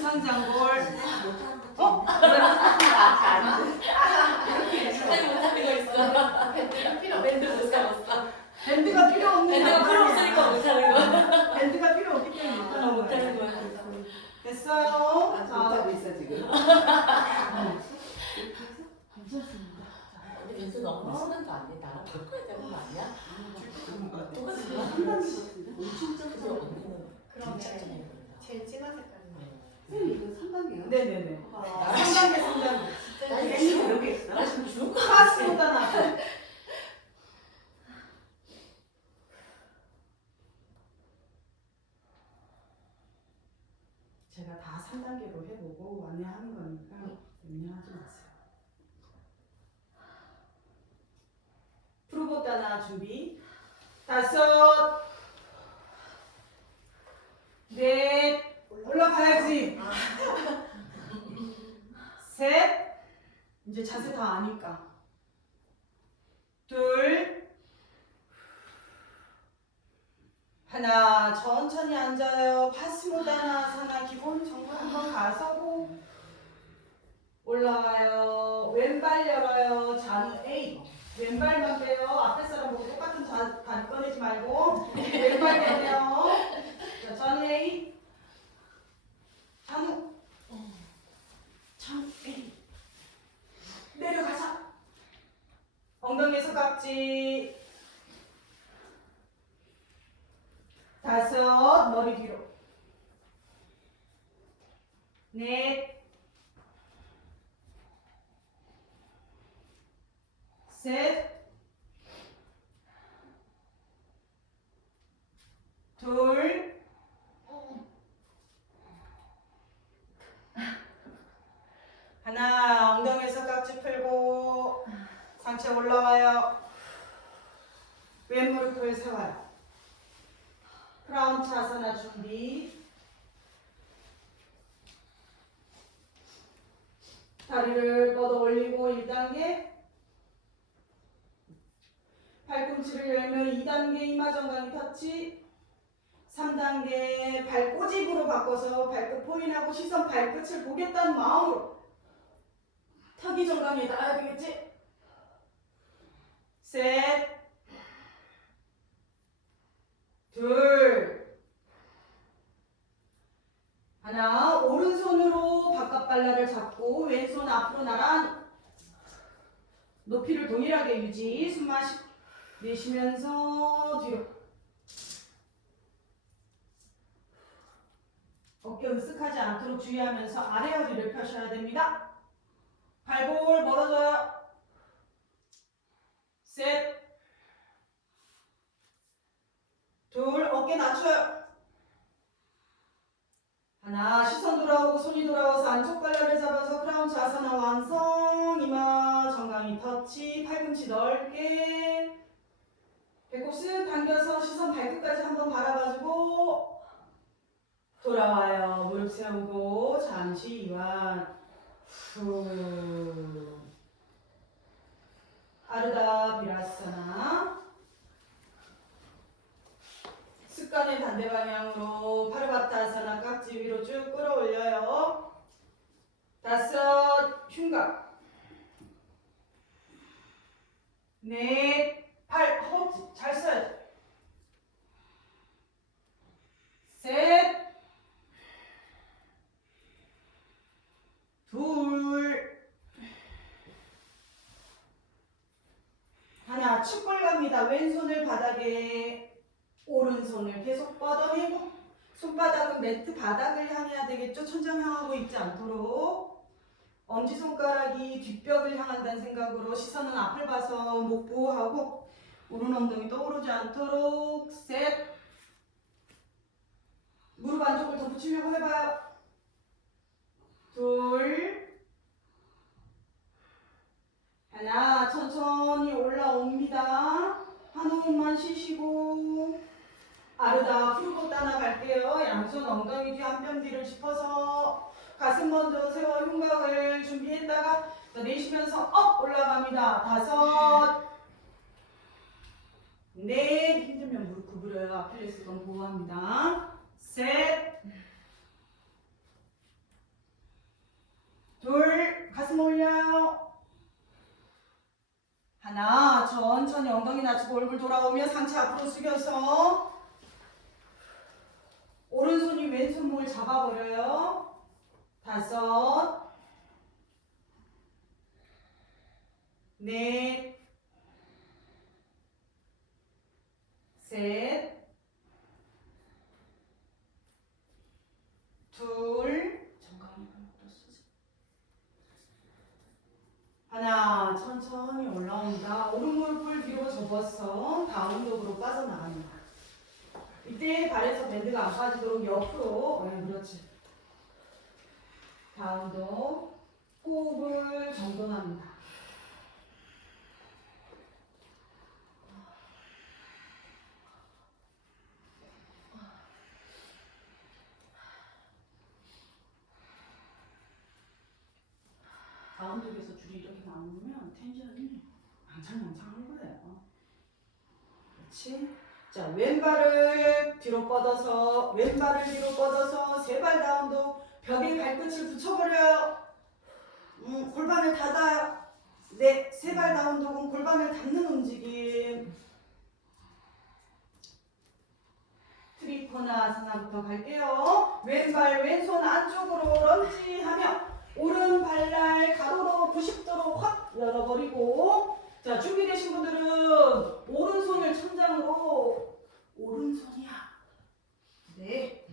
상장골. 밴드가 필요 없는 밴드가 필요 없으니까 못하는 거야. 밴드가 필요 없기 때문에 못하는 거야. 됐어요. 자, 있어 지금. 괜찮습니다. 근데 벤츠 너무 쓰는 거 아니야? 나랑 바꿔야 되는 거 아니야? 똑같은 거 한 단계 같은데? 그래서 언니는 그러네. 진짜 좀 해보자. 제일 진한 색깔이네. 선생님 이거 3단계요? 네네네. 아, 3단계. 나 괜히 그런 게 있어? 나 지금 죽을 거 파스보다 나. 제가 다 3단계로 해보고 안내하는 거니까 염려하지 마세요. 프로보다나 준비. 5, 넷, 올라가야지. 셋, 이제 자세 다 아니까. 둘, 하나, 천천히 앉아요. 파스모다나사나 기본 정말 한번 가서고 올라와요. 왼발 열어요. 자는 A. 왼발만 빼요. 앞에 사람 보고 똑같은 다리 꺼내지 말고 왼발 빼요. 자, 자는 A. 잔우. 잔우 A. 내려가자. 엉덩이에서 깍지. 5, 머리 뒤로. 넷, 셋, 둘, 하나. 엉덩이에서 깍지 풀고 상체 올라와요. 왼무릎을 세워요. 크라운 차사나 준비. 다리를 뻗어 올리고 1단계. 팔꿈치를 열면 2단계 이마정강이 터치. 3단계 발꼬집으로 바꿔서 발끝 포인하고 시선 발끝을 보겠다는 마음으로 턱이 정강에 닿아야 되겠지? 셋, 둘, 하나. 오른손으로 바깥 발라를 잡고 왼손 앞으로 나란 높이를 동일하게 유지. 숨 내쉬면서 뒤로. 어깨 으쓱하지 않도록 주의하면서 아래 허리를 펴셔야 됩니다. 발볼 멀어져요. 셋, 둘, 어깨 낮춰요. 하나. 시선 돌아오고 손이 돌아와서 안쪽 발라를 잡아서 크라운 자사나 완성. 이마 정강이 터치. 팔꿈치 넓게. 배꼽 쓱 당겨서 시선 발끝까지 한번 바라봐주고 돌아와요. 무릎 세우고 잠시 이완. 후. 아르다 비라사나. 습관의 반대 방향으로 파르바타사나 깍지 위로 쭉 끌어올려요. 5, 흉곽. 넷, 8, 허벅지 잘 써야죠. 셋, 둘, 하나. 축골 갑니다. 왼손을 바닥에, 오른손을 계속 뻗어내고 손바닥은 매트 바닥을 향해야 되겠죠. 천장 향하고 있지 않도록. 엄지손가락이 뒷벽을 향한다는 생각으로 시선은 앞을 봐서 목 보호하고 오른 엉덩이 떠오르지 않도록. 셋, 무릎 안쪽을 더 붙이려고 해봐요. 둘, 하나. 천천히 올라옵니다. 한 호흡만 쉬시고 아르다 풀고 따라갈게요. 양손 엉덩이 뒤 한 뼘 뒤를 짚어서 가슴 먼저 세워 흉곽을 준비했다가 내쉬면서 업 올라갑니다. 5, 넷. 힘들면 무릎 구부려요. 아킬레스건 보호합니다. 셋, 둘. 가슴 올려요. 하나. 천천히 엉덩이 낮추고 얼굴 돌아오며 상체 앞으로 숙여서 오른손이 왼손 목을 잡아버려요. 5, 넷, 셋, 둘, 하나. 천천히 올라옵니다. 오른 무릎을 뒤로 접어서 다운독으로 빠져나갑니다. 이때 발에서 밴드가 안 빠지도록 옆으로. 그렇지. 다운독. 호흡을 정돈합니다. 한쪽에서 줄이 이렇게 나오면 텐션이 앙창앙창한 거예요. 그렇지? 자, 왼발을 뒤로 뻗어서 세 발 다운도 벽에 발끝을 붙여버려요. 골반을 닫아요. 네, 세 발 다운독은 골반을 닫는 움직임. 트리코나 아사나부터 갈게요. 왼발 왼손 안쪽으로 런지하며 오른 발날 가로로 90도로 확 열어버리고, 자, 준비되신 분들은 오른손을 천장으로, 오른손이야. 네.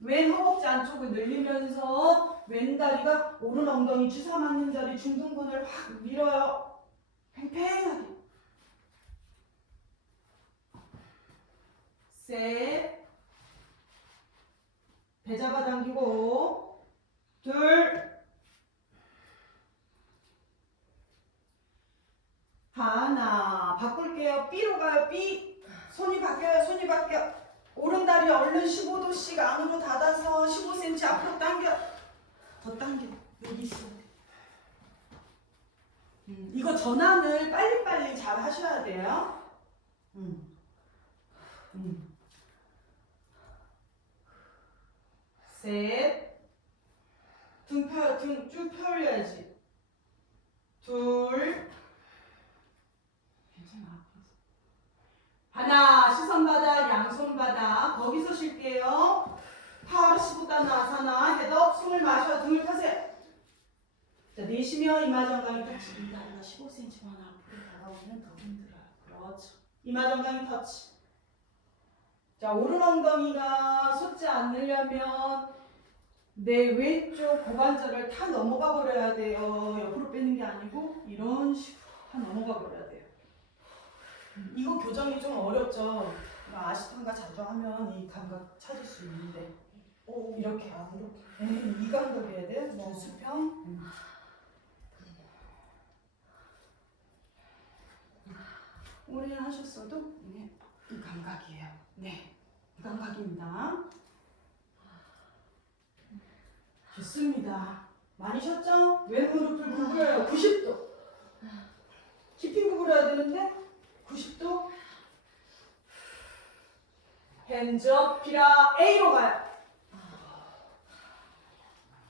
왼 허벅지 안쪽을 늘리면서 왼다리가 오른 엉덩이 주사 맞는 자리 중둔근을 확 밀어요. 팽팽하게. 셋. 배 잡아당기고. 둘. 하나. 바꿀게요. B로 가요. B. 손이 바뀌어요. 손이 바뀌어. 오른다리 얼른 15도씩 안으로 닫아서 15cm 앞으로 당겨. 더 당겨. 여기 있어. 이거 전환을 빨리빨리 잘 하셔야 돼요. 셋. 등 쭉 펴올려야지. 둘. 괜찮아. 하나, 시선 바닥, 양손 바닥. 거기서 쉴게요. 파르시부다나 아사나, 헤드업, 숨을 마셔, 등을 펴세요. 자, 내쉬며 이마정강이 터치. 이마가 15cm만 앞으로 다가오면 더 힘들어요. 그렇죠. 이마정강이 터치. 자, 오른 엉덩이가 솟지 않으려면 내 왼쪽 고관절을 다 넘어가 버려야 돼요. 옆으로 빼는 게 아니고 이런 식으로 다 넘어가 버려야 돼요. 이거 교정이 좀 어렵죠. 아시탄가 자주 하면 이 감각 찾을 수 있는데 이렇게 이 감각이어야 돼요. 수평. 오래 하셨어도 이 감각이에요. 네, 이 감각입니다. 좋습니다. 많이 쉬었죠? 왼 무릎을 구부려요. 90도. 깊이 구부려야 되는데 90도. 핸즈업 피라 A로 가요.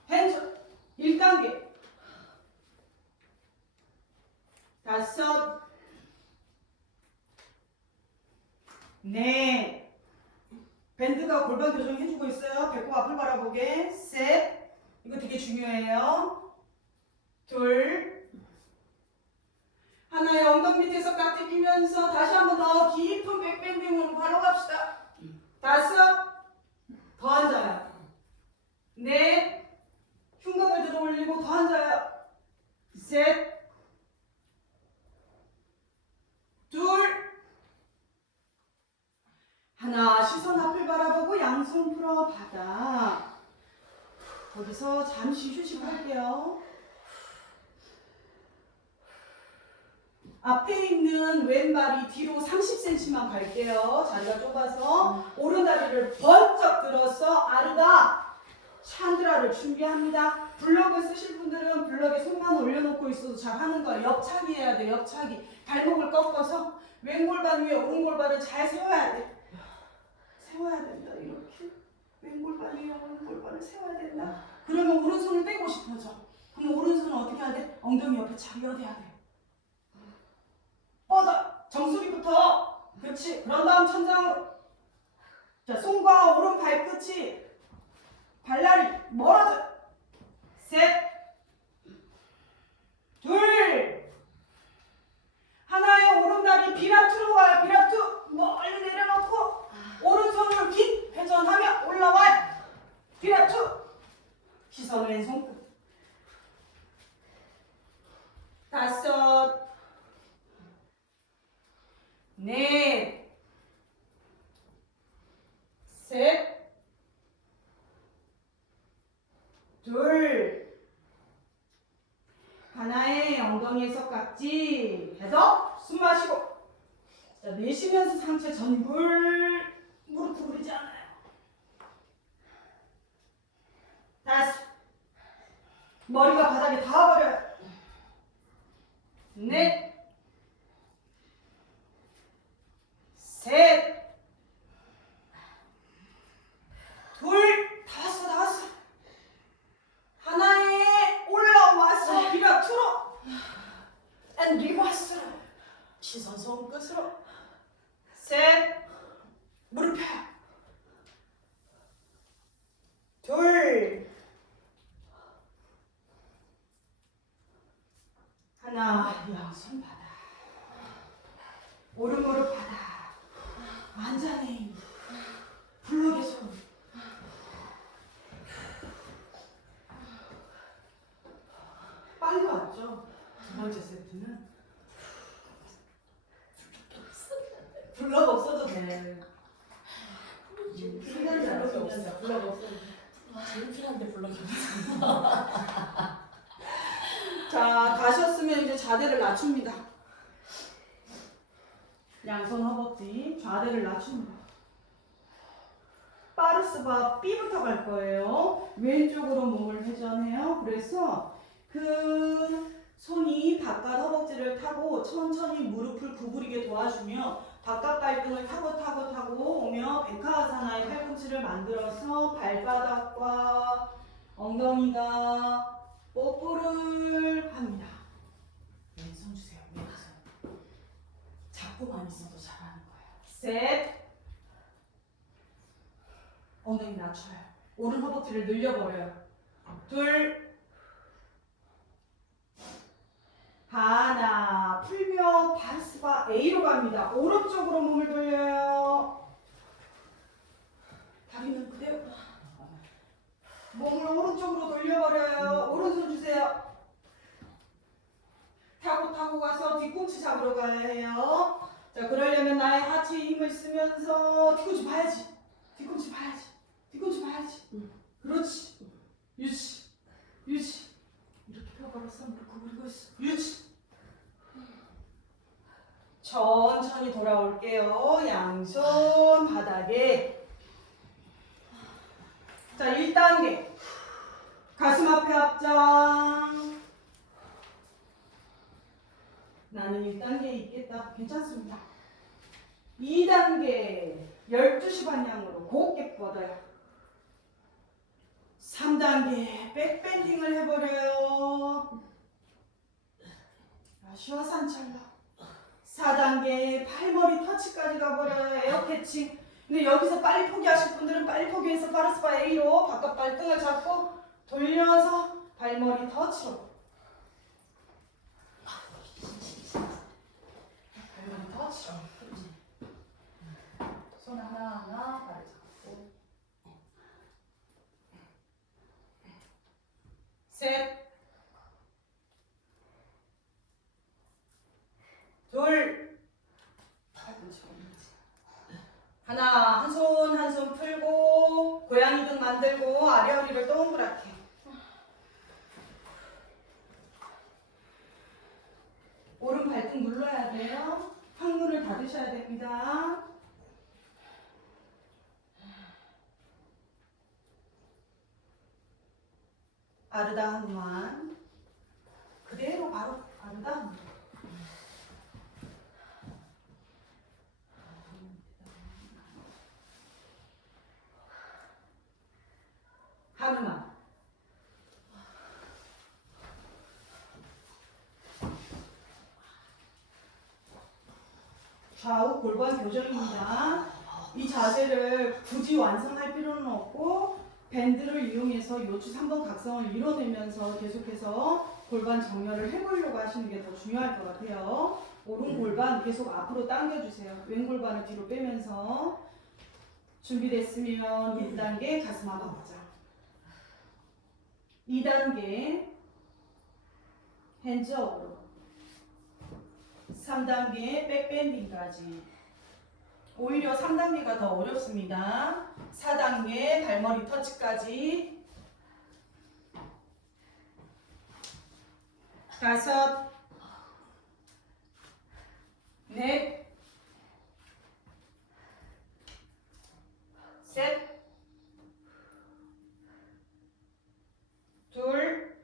핸즈업 1단계. 다섯. 네. 밴드가 골반 교정 해주고 있어요. 배꼽 앞을 바라보게. 셋. 이거 되게 중요해요. 둘. 하나의 엉덩 밑에서 깍지 끼면서 다시 한 번 더 깊은 백밴딩으로 바로 갑시다. 다섯. 더 앉아요. 넷. 흉곽을 들어 올리고 더 앉아요. 셋. 둘. 하나. 시선 앞을 바라보고 양손 풀어 바닥. 거기서 잠시 휴식할게요. 앞에 있는 왼발이 뒤로 30cm만 갈게요. 자리가 좁아서 오른다리를 번쩍 들어서 아르다 찬드라를 준비합니다. 블럭을 쓰실 분들은 블럭에 손만 올려놓고 있어도 잘 하는 거예요. 옆차기 해야 돼. 옆차기. 발목을 꺾어서 왼골반 위에 오른골반을 잘 세워야 돼. 세워야 된다. 이렇게 왼골반 위에 오른골반을 세워야 된다. 그러면 오른손을 떼고 싶어져. 그럼 오른손은 어떻게 해야 돼? 엉덩이 옆에 자리어대야 돼. 뻗어. 정수리부터. 그렇지. 그런 다음 천장으로. 자, 손과 오른 발끝이 발날이 멀어져. 셋. 둘. 하나의 오른다리 비라투로 와요. 비라투. 멀리 내려놓고 오른손을 깃 회전하며 올라와요. 비라투. 시선 왼손 끝. 다섯. 넷. 셋. 둘. 하나의 엉덩이에서 깍지 해서 숨 마시고. 자, 내쉬면서 상체 전굴. 무릎 구부리지 않아요. 다섯. 머리가 바닥에 닿아버려요. 넷, 셋, 둘, 다 왔어. 하나에 올라왔어. 비가 틀어. 앤 리버스. 시선 손끝으로. 셋, 무릎 펴. 둘, 하나, 양손 받아. 오른 무릎 받아. 완전히 블록의 손. 빨리 왔죠? 두 번째 세트는 블럭 없어도 돼. 시간이 안 없으면 블럭 없어도 돼. 제일 필요한데 블럭이 없어. 자, 가셨으면 이제 자대를 낮춥니다. 양손 허벅지, 좌대를 낮춥니다. 파르스바 B부터 갈 거예요. 왼쪽으로 몸을 회전해요. 그래서 그 손이 바깥 허벅지를 타고 천천히 무릎을 구부리게 도와주며 바깥 발등을 타고 오며 백하아사나의 팔꿈치를 만들어서 발바닥과 엉덩이가 뽀뽀를 합니다. 왼손 주세요. 왼손. 잡고만 있어도 잘하는 거예요. 셋. 엉덩이 낮춰요. 오른 허벅지를 늘려버려요. 둘. 하나. 풀며 바르스바 A로 갑니다. 오른쪽으로 몸을 돌려요. 다리는 그대로. 몸을 오른쪽으로 돌려버려요. 오른손 주세요. 타고 가서 뒤꿈치 잡으러 가야 해요. 자, 그러려면 나의 하체에 힘을 쓰면서 뒤꿈치 봐야지. 그렇지. 유지. 이렇게 펴버렸어. 무릎 구부리고 있어. 유지. 천천히 돌아올게요. 양손 바닥에. 자, 1단계. 가슴 앞에 합장. 나는 1단계에 있겠다. 괜찮습니다. 2단계. 12시 방향으로 곱게 뻗어요. 3단계. 백밴딩을 해버려요. 시화산철로. 4단계. 팔머리 터치까지 가버려요. 에어 캐칭. 근데 여기서 빨리 포기하실 분들은 빨리 포기해서 파르스바 A로 바깥 발등을 잡고 돌려서 발머리 터치로. 발머리 터치로. 손 하나하나 발을 잡고. 셋. 둘. 하나, 한 손 풀고 고양이 등 만들고 아래 허리를 동그랗게. 오른 발등 눌러야 돼요. 항문을 닫으셔야 됩니다. 아르다 하누만. 그대로 바로 아르다 하누만. 하누만. 좌우 골반 교정입니다. 이 자세를 굳이 완성할 필요는 없고 밴드를 이용해서 요추 3번 각성을 이뤄내면서 계속해서 골반 정렬을 해보려고 하시는 게 더 중요할 것 같아요. 오른 골반 계속 앞으로 당겨주세요. 왼 골반을 뒤로 빼면서. 준비됐으면 1단계 가슴 앞 합장. 2단계 핸즈업으로. 3단계 백밴딩까지. 오히려 3단계가 더 어렵습니다. 4단계 발머리 터치까지. 5, 넷, 셋, 둘,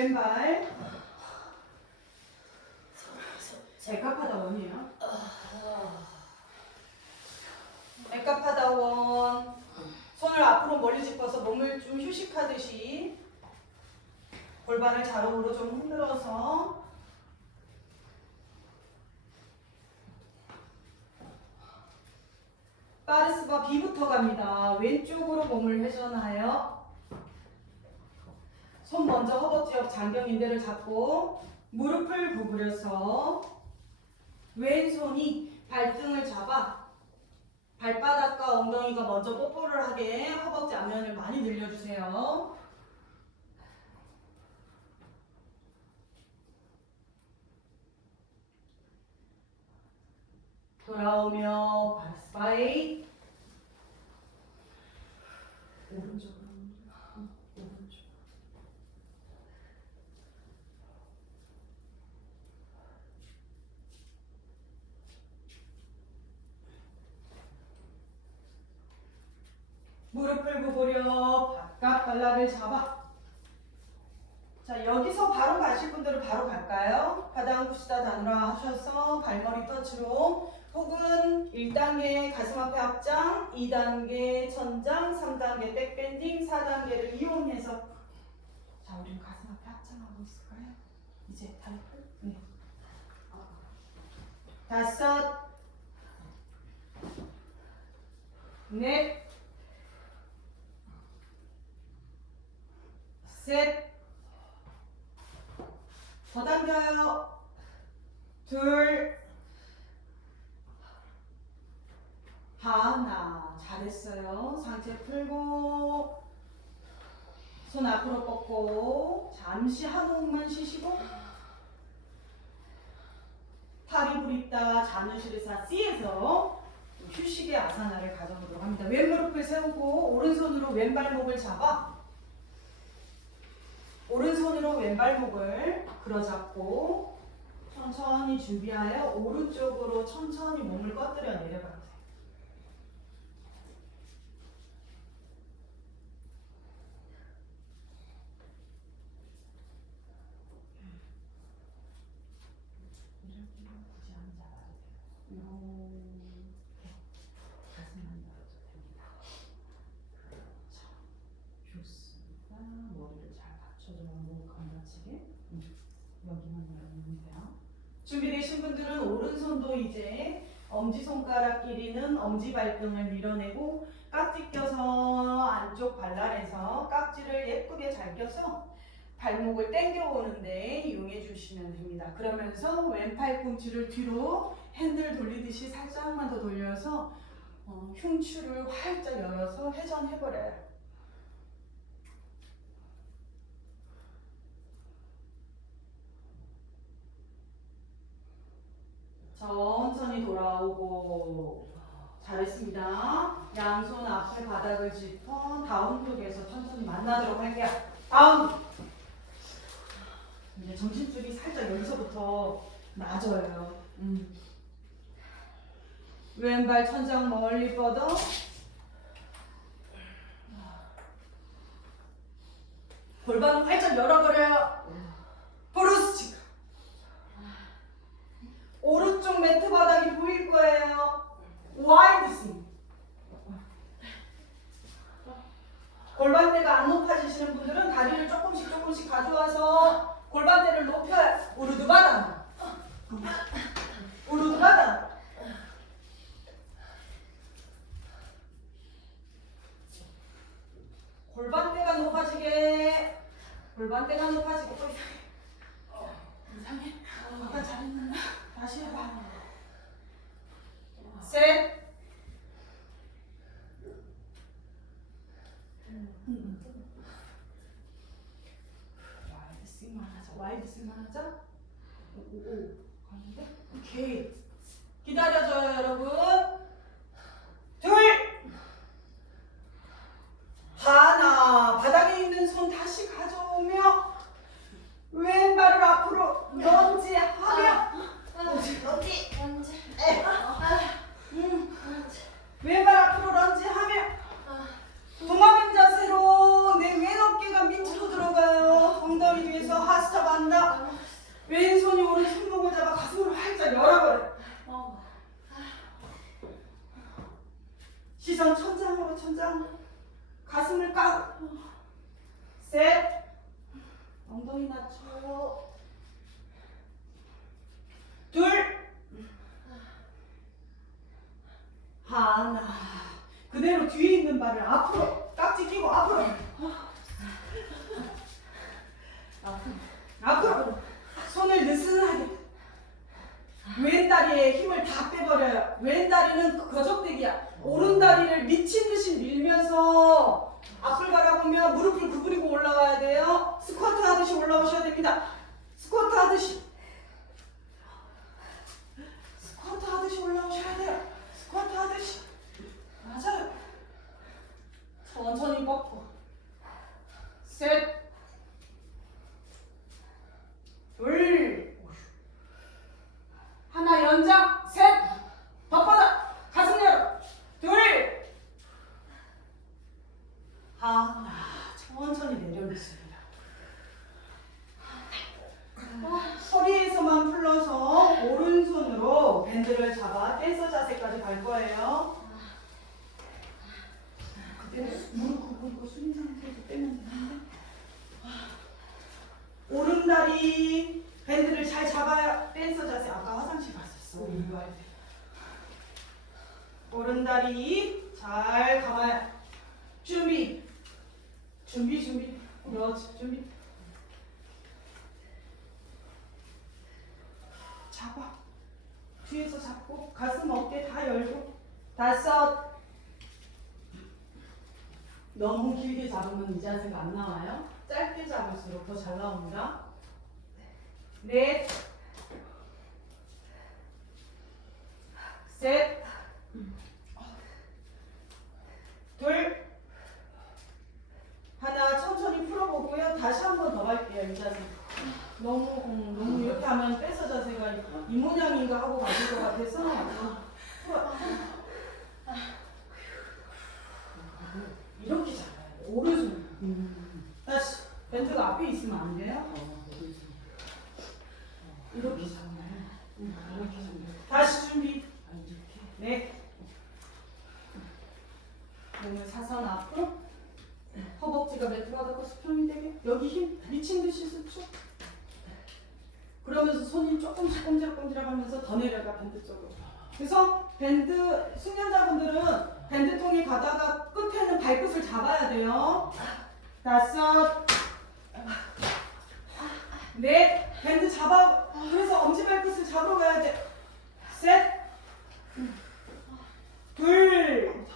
왼발. 에카파다원이에요. 에카파다원. 손을 앞으로 멀리 짚어서 몸을 좀 휴식하듯이 골반을 좌우로 좀 흔들어서 파르스바 B부터 갑니다. 왼쪽으로 몸을 회전하여 손 먼저 허벅지 옆 장경인대를 잡고 무릎을 구부려서 왼손이 발등을 잡아 발바닥과 엉덩이가 먼저 뽀뽀를 하게 허벅지 앞면을 많이 늘려주세요. 돌아오며 바스바이 오른쪽으로 오른쪽. 무릎을 구부려 바깥 발라를 잡아. 자, 여기서 바로 가실 분들은 바로 갈까요? 바닥 굽시다 다누라 하셔서 발머리 터치로 혹은 1단계 가슴 앞에 합장, 2단계 천장, 3단계 백밴딩, 4단계를 이용해서 자, 우리 가슴 앞에 합장하고 있을까요? 이제 다리 풀? 네. 5, 4, 셋, 더 당겨요. 2, 하나. 잘했어요. 상체 풀고 손 앞으로 뻗고 잠시 한 호흡만 쉬시고 팔이 부립다 자누시르사 C에서 휴식의 아사나를 가져보도록 합니다. 왼무릎을 세우고 오른손으로 왼발목을 잡아 오른손으로 왼발목을 끌어잡고 천천히 준비하여 오른쪽으로 천천히 몸을 꺼뜨려 내려가세요. 굳이 안 잡아도 돼요. 이렇게 가슴만 열어도 됩니다. 그렇죠. 좋습니다. 머리를 잘 받쳐줘요. 목 안 다치게. 여기만 열면 돼요. 준비되신 분들은 오른손도 이제 엄지손가락 길이는 엄지발등을 밀어내고 깍지 껴서 안쪽 발날에서 깍지를 예쁘게 잘 껴서 발목을 당겨 오는데 이용해 주시면 됩니다. 그러면서 왼팔 꿈치를 뒤로 핸들 돌리듯이 살짝만 더 돌려서 흉추를 활짝 열어서 회전해버려요. 천천히 돌아오고 잘했습니다. 양손 앞에 바닥을 짚어 다운독에서 천천히 만나도록 할게요. 다운. 이제 정신줄이 살짝 여기서부터 낮아요. 왼발 천장 멀리 뻗어. 골반을 활짝 열어버려요. 브루스. 오른쪽 매트 바닥이 보일 거예요. 와이드 스윙. 골반대가 안 높아지시는 분들은 다리를 조금씩 가져와서 골반대를 높여요. 우르드 바다. 우르드 바다. 골반대가 높아지게. 골반대가 높아지게. 이상해. 아까 잘했는데. 다시 해봐. 셋. 와이드 스윙만 하자. 와이드 스윙만 하자. 오. 가는데? 오케이. 기다려줘요, 여러분. 둘. 하나. 바닥에 있는 손 다시 가져오며 왼발을 앞으로 런지하며 왼발 앞으로 런지하며 동화뱀 자세로 내 왼 어깨가 밑으로 들어가요. 엉덩이 뒤에서 엉덩이 낮춰요. 둘. 하나. 그대로 뒤에 있는 발을 앞으로 깍지 끼고 앞으로. 앞으로. 손을 느슨하게. 왼다리에 힘을 다 빼버려요. 왼다리는 거적대기야. 오른다리를 미친 듯이 밀면서 앞을 바라보며 무릎을 구부리고 올라와야 돼요. 스쿼트 하듯이 올라오셔야 됩니다. 스쿼트 하듯이. 스쿼트 하듯이 올라오셔야 돼요. 스쿼트 하듯이. 맞아요. 천천히 뻗고. 셋. 둘. 하나 연장. 셋. 혓바닥. 가슴 열어. 둘. 하나. 천천히 내려놓습니다. 허리에서만 풀러서 오른손으로 밴드를 잡아 댄서 자세까지 갈 거예요. 그때는 무릎 굽고 숙인 상태에서 빼면 되는데. 오른다리 밴드를 잘 잡아야 댄서 자세. 아까 화장실 갔었어. 이거 할 때. 오른다리 잘 감아야. 준비. 그렇지. 준비. 잡아. 뒤에서 잡고 가슴 어깨 다 열고. 다섯. 너무 길게 잡으면 이 자세가 안 나와요. 짧게 잡을수록 더 잘 나옵니다. 넷. 셋. 둘. 하나 천천히 풀어보고요. 다시 한 번 더 갈게요. 이 자세. 너무 이렇게 하면 뺏어 자세가 이 모양인가 하고 가실 것 같아서 이렇게 잡아요. 오른손. 다시 밴드가 앞에 있으면 안 돼요. 이렇게 잡나요? 이렇게 잡나요? 다시 준비. 네. 몸을 사선 앞으로. 허벅지가 매트가 닿고 수평이 되게. 여기 힘 미친 듯이 수축. 그러면서 손이 조금씩 꼼지락꼼지락하면서 더 내려가 밴드 쪽으로. 그래서 밴드 숙련자분들은 밴드통이 가다가 끝에는 발끝을 잡아야 돼요. 다섯. 넷. 밴드 잡아. 그래서 엄지발끝을 잡으러 가야 돼. 셋. 둘.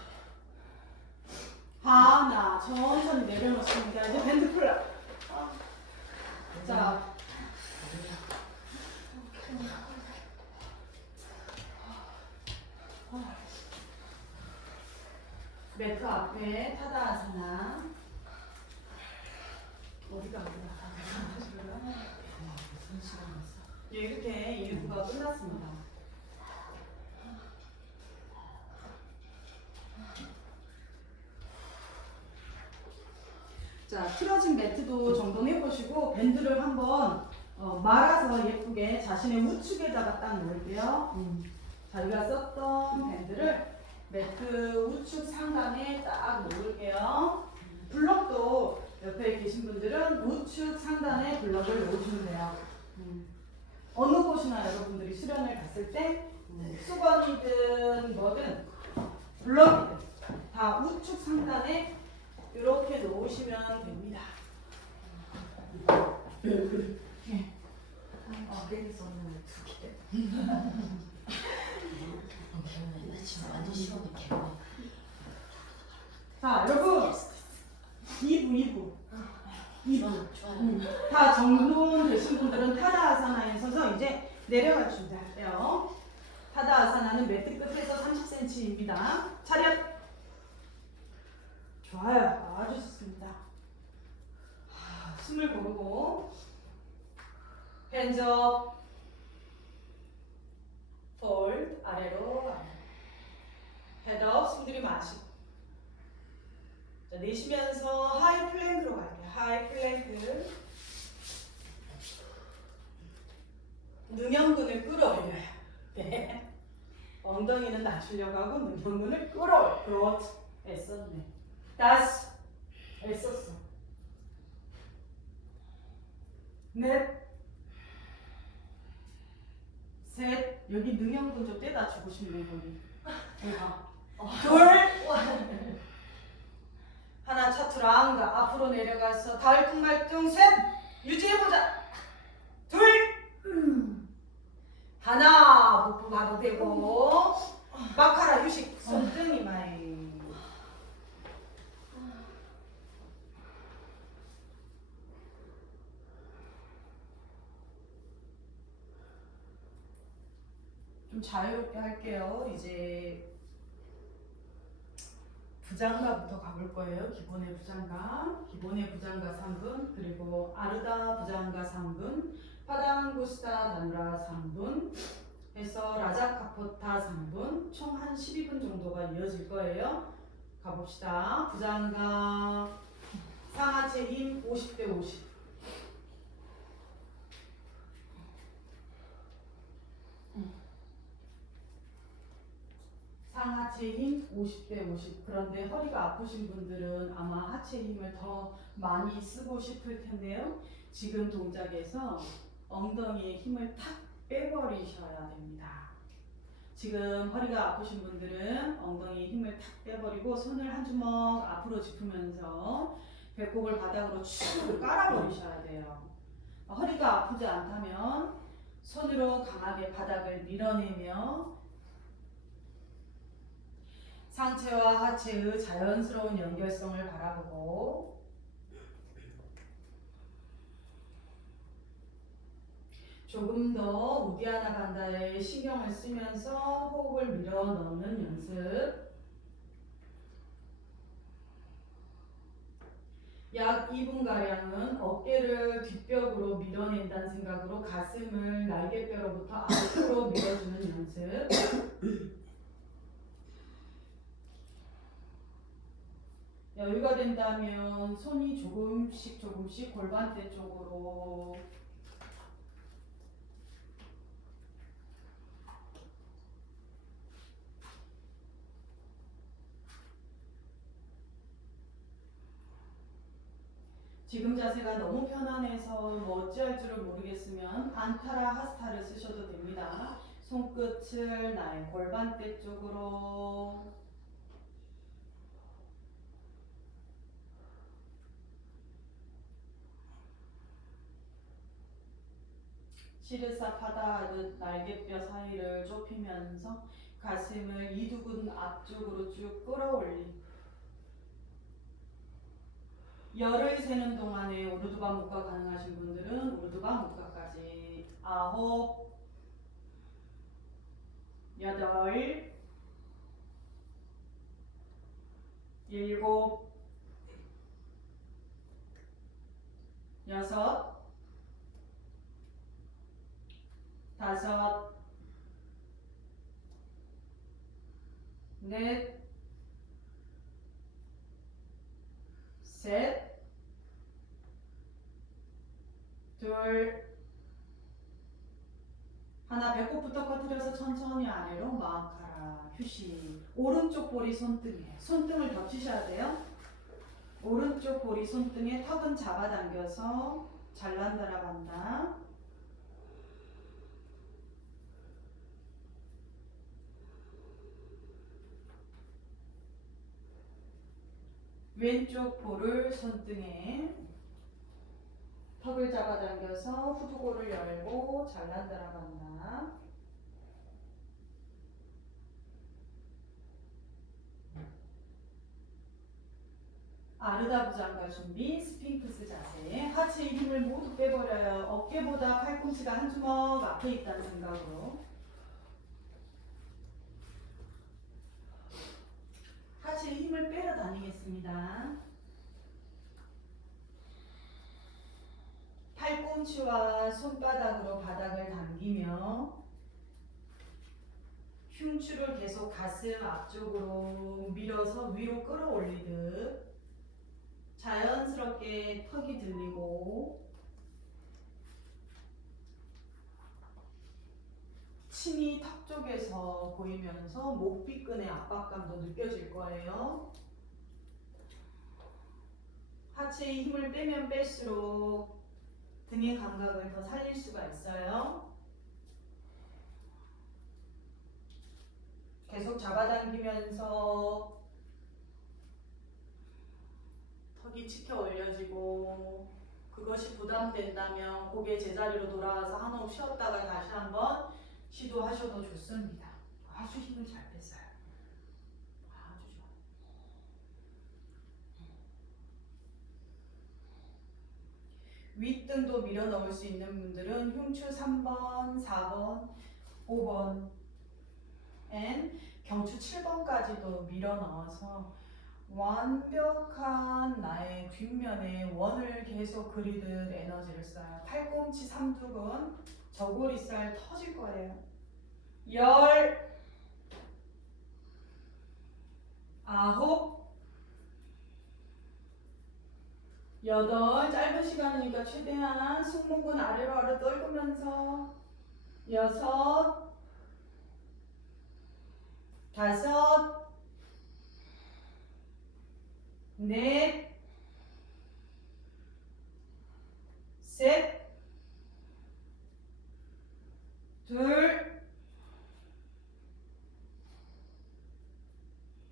하나. 천천히 내려놓습니다. 이제 밴드 풀라. 자. 매트 앞에 타다아사나. 어디가 예, 이렇게 1부가 끝났습니다. 자, 틀어진 매트도 정돈해보시고 밴드를 한번 말아서 예쁘게 자신의 우측에다가 딱 놓을게요. 자기가 썼던 밴드를 매트 우측 상단에 딱 놓을게요. 블럭도 옆에 계신 분들은 우측 상단에 블럭을 놓으시면 돼요. 어느 곳이나 여러분들이 수련을 갔을 때 수건이든 뭐든 블럭이든 다 우측 상단에 이렇게 놓으시면 됩니다. 기대에서 오는 두 개. 개운해. 진짜 완전 시원해. 개운해. 자, 여러분 2부. 좋아요. 다 정돈되신 분들은 타다아사나에 서서 이제 내려갈 준비할게요. 타다아사나는 매트 끝에서 30cm입니다. 차렷. 좋아요. 아주 좋습니다. 숨을 고르고 핸즈업 폴드 아래로 헤드업 숨 들이마시고 자, 내쉬면서 하이 플랭크로 갈게요. 하이 플랭크 능형근을 끌어올려요. 네. 엉덩이는 낮추려고 하고 능형근을 끌어올려. 그렇지. 애썼네. 다시 애썼어. 넷, 셋. 여기 능형근 좀 떼다 주고 싶네 거기. 여기 봐. 둘. 하나 차투로 안가 앞으로 내려가서 달뚱말뚱 셋. 유지해보자. 둘. 하나. 복부 바로 대고. 마카라 유식 손등이 마이. 좀 자유롭게 할게요. 이제 부장가부터 가볼 거예요. 기본의 부장가, 기본의 부장가 3분, 그리고 아르다 부장가 3분, 파당구스타 단라 3분, 해서 라자카포타 3분, 총 한 12분 정도가 이어질 거예요. 가봅시다. 부장가 상하체 힘 50대 50. 상하체 힘 50대 50. 그런데 허리가 아프신 분들은 아마 하체 힘을 더 많이 쓰고 싶을 텐데요. 지금 동작에서 엉덩이에 힘을 탁 빼버리셔야 됩니다. 지금 허리가 아프신 분들은 엉덩이에 힘을 탁 빼버리고 손을 한 주먹 앞으로 짚으면서 배꼽을 바닥으로 쭉 깔아버리셔야 돼요. 허리가 아프지 않다면 손으로 강하게 바닥을 밀어내며 상체와 하체의 자연스러운 연결성을 바라보고 조금 더 우디아나 반다에 신경을 쓰면서 호흡을 밀어 넣는 연습. 약 2분가량은 어깨를 뒷벽으로 밀어낸다는 생각으로 가슴을 날개뼈로부터 앞으로 밀어주는 연습. 여유가 된다면 손이 조금씩 골반대 쪽으로 지금 자세가 너무 편안해서 뭐 어찌할 줄을 모르겠으면 안타라 하스타를 쓰셔도 됩니다. 손끝을 나의 골반대 쪽으로 시르사파다 하듯 날개뼈 사이를 좁히면서 가슴을 이두근 앞쪽으로 쭉 끌어올리고 열을 세는 동안에 우르두바 묵가 가능하신 분들은 우르두바 묵가까지 9, 8, 7, 6, 5, 넷, 셋, 둘, 하나. 배꼽부터 꺼트려서 천천히 아래로 마카라 휴식. 오른쪽 볼이 손등에, 손등을 겹치셔야 돼요. 오른쪽 볼이 손등에, 턱은 잡아당겨서 잘난다라 간다. 왼쪽 볼을 손등에, 턱을 잡아당겨서 후두골을 열고 잘난다라 간다. 아르다 부장가 준비, 스핑크스 자세. 하체의 힘을 모두 빼버려요. 어깨보다 팔꿈치가 한 주먹 앞에 있다는 생각으로. 하체의 힘을 빼러 다니겠습니다. 팔꿈치와 손바닥으로 바닥을 당기며 흉추를 계속 가슴 앞쪽으로 밀어서 위로 끌어올리듯 자연스럽게 턱이 들리고 침이 턱 쪽에서 보이면서 목비근의 압박감도 느껴질 거예요. 하체의 힘을 빼면 뺄수록 등의 감각을 더 살릴 수가 있어요. 계속 잡아당기면서 턱이 치켜 올려지고 그것이 부담된다면 고개 제자리로 돌아와서 한 호흡 쉬었다가 다시 한번 시도하셔도 좋습니다. 아주 힘을 잘 뺐어요. 아주 좋아. 윗등도 밀어 넣을 수 있는 분들은 흉추 3번, 4번, 5번 앤 경추 7번까지도 밀어 넣어서 완벽한 나의 뒷면에 원을 계속 그리듯 에너지를 써요. 팔꿈치 삼두근 저고리살 터질 거예요. 10, 9, 8, 짧은 시간이니까 최대한 승모근 아래로 아래 떨구면서 6, 5, 넷, 셋, 둘,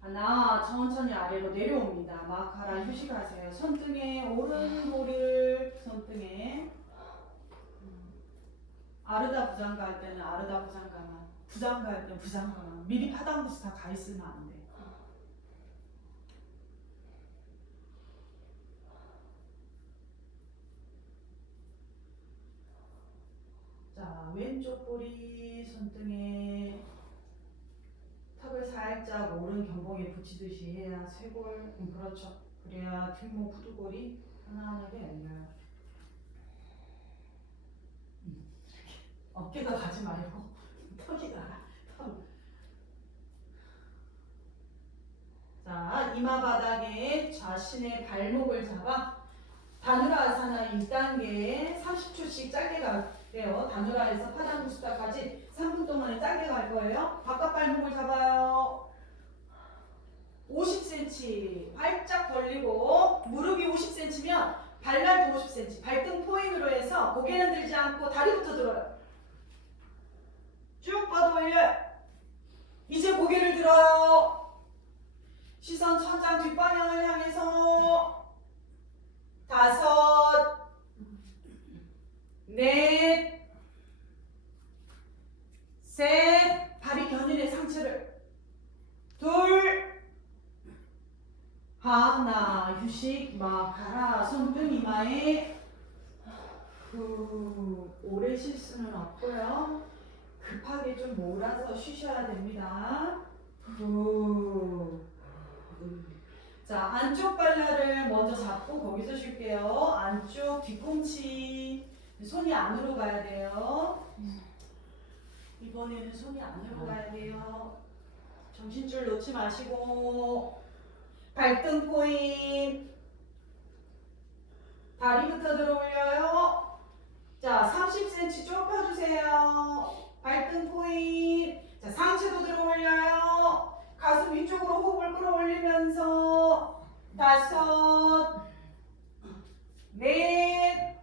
하나. 천천히 아래로 내려옵니다. 마카라 휴식하세요. 손등에 오른볼을 손등에 아르다 부장가 할 때는 아르다 부장가만, 부장가 할 때는 부장가만. 미리 파당부스 다 가 있으면 안 돼. 자, 왼쪽 볼이 손등에 턱을 살짝 오른 견봉에 붙이듯이 해야 쇄골, 그렇죠. 그래야 뒷목 후두골이 편안하게 열려요. 어깨가 가지 말고 턱이 나가. 턱. 자, 이마 바닥에 자신의 발목을 잡아 다누라아사나 1단계에 30초씩 짧게 갈게요. 다누라에서 파당구스타까지 3분 동안에 짧게 갈 거예요. 바깥 발목을 잡아요. 50cm 활짝 벌리고 무릎이 50cm면 발날도 50cm. 발등 포인으로 해서 고개는 들지 않고 다리부터 들어요. 쭉 뻗어 올려요. 이제 고개를 들어요. 시선 천장 뒷방향을 향해서 5, 넷, 셋, 발이 겨누는 상체를 둘, 하나, 휴식, 마카라, 손등 이마에 오래 쉴 수는 없고요. 급하게 좀 몰아서 쉬셔야 됩니다. 자, 안쪽 발날을 먼저 잡고 거기서 쉴게요. 안쪽 뒤꿈치 손이 안으로 가야 돼요. 이번에는 손이 안으로 가야 돼요. 정신줄 놓지 마시고 발등 포인 다리부터 들어 올려요. 자, 30cm 좁혀주세요. 발등 포인. 자, 상체도 들어 올려요. 가슴 위쪽으로 호흡을 끌어올리면서 5, 넷,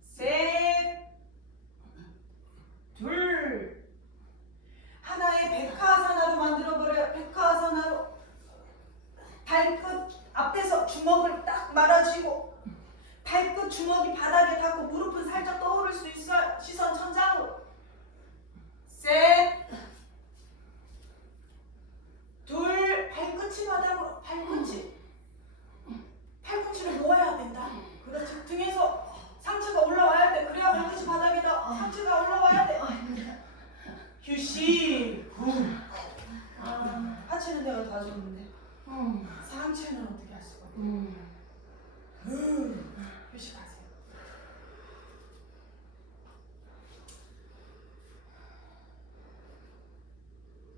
셋, 둘. 하나의 백하아사나로 만들어버려요. 백하아사나로. 발끝 앞에서 주먹을 딱 말아쥐고 발끝 주먹이 바닥에 닿고 무릎은 살짝 떠오를 수 있어요. 시선 천장으로. 셋, 둘, 발끝이 바닥으로. 팔꿈치를 모아야 된다. 그렇지. 등에서 상체가 올라와야 돼. 그래야 발끝이 바닥이다. 상체가 올라와야 돼. 휴식. 하체는 내가 도와줬는데 상체는 어떻게 할 수가 없어. 휴식하세요.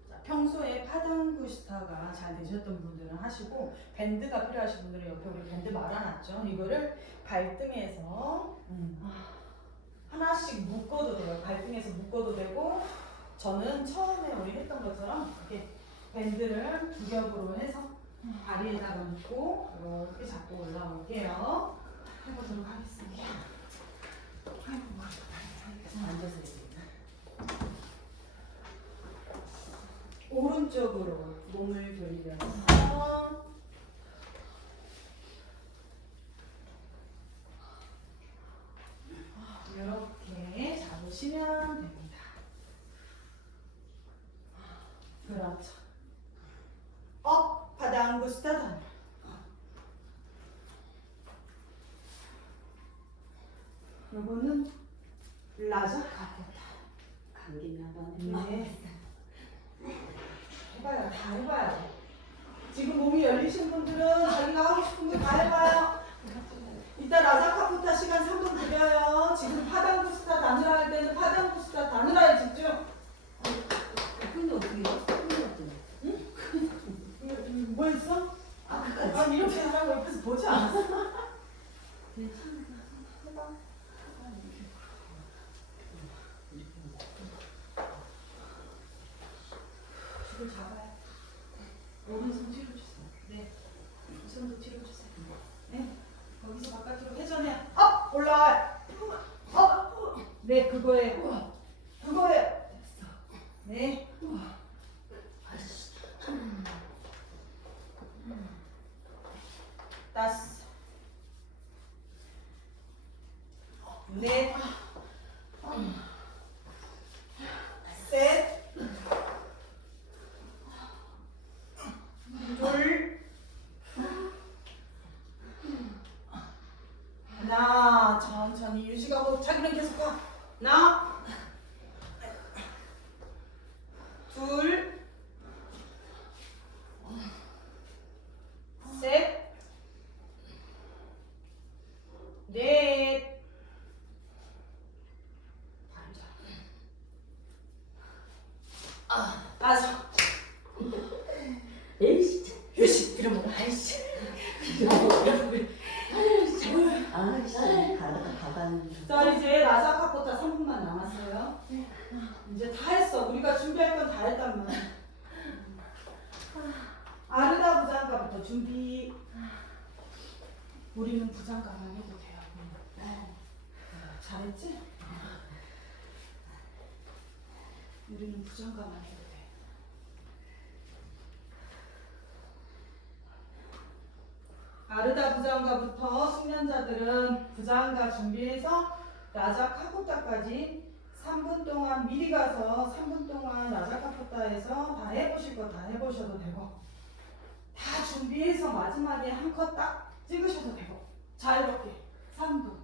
자, 평소에 파당구스타가 잘 되셨던 분들은 하시고 밴드가 필요하신 분들은 옆에 우리 밴드 말아놨죠. 이거를 발등에서 하나씩 묶어도 돼요. 발등에서 묶어도 되고 저는 처음에 우리 했던 것처럼 이렇게 밴드를 두 겹으로 해서 다리에다가 묶고 이렇게 잡고 올라올게요. 해보도록 하겠습니다. 아이고, 앉아서 해야 오른쪽으로 몸을 돌리면서 이렇게 잡으시면 됩니다. 그렇죠. 업, 바다 안구스타 단. 요거는 라자 가겠다. 감기나 한번 네. 해봐요. 다 해봐요. 지금 몸이 열리신 분들은 자기가 하고 싶은 거 다 해봐요. 이따 라자카푸타 시간 3분 드려요. 지금 파당부스타 단으라 할 때는 파당부스타 단으라에 집중. 근데 어떻게 해요? 근데 어떻게 뭐 했어? 아, 아, 이렇게 하라고 옆에서 보지 않았어? 괜찮아. 해봐. 줄을 잡아요. 오른손 뒤로 주세요. 네. 이 손도 뒤로 주세요. 네. 거기서 바깥으로 회전해. 업! 올라와요. 업! 네, 그거예요. 그거예요. 됐어. 네. 다섯. 넷. 셋. 둘. 하나. 천천히 유지하고 자기는 계속 가. 하나. 둘. 셋. 넷. 다섯. 에이씨, 휴식. 들어보라. 아이씨. 아이씨, 가방. 자, 이제 라자카포타 3분만 남았어요. 이제 다 했어. 우리가 준비할 건 다 했단 말이야. 아르다 부장가부터 준비. 우리는 부장가만 해도 돼요. 잘했지? 우리는 부장가만 해도 돼. 아르다 부장가부터 숙련자들은 부장가 준비해서 라자카포타까지 3분 동안 미리 가서 3분 동안 라자카포타에서 다 해보실 거 다 해보셔도 되고 다 준비해서 마지막에 한 컷 딱 찍으셔도 되고 자유롭게 3분.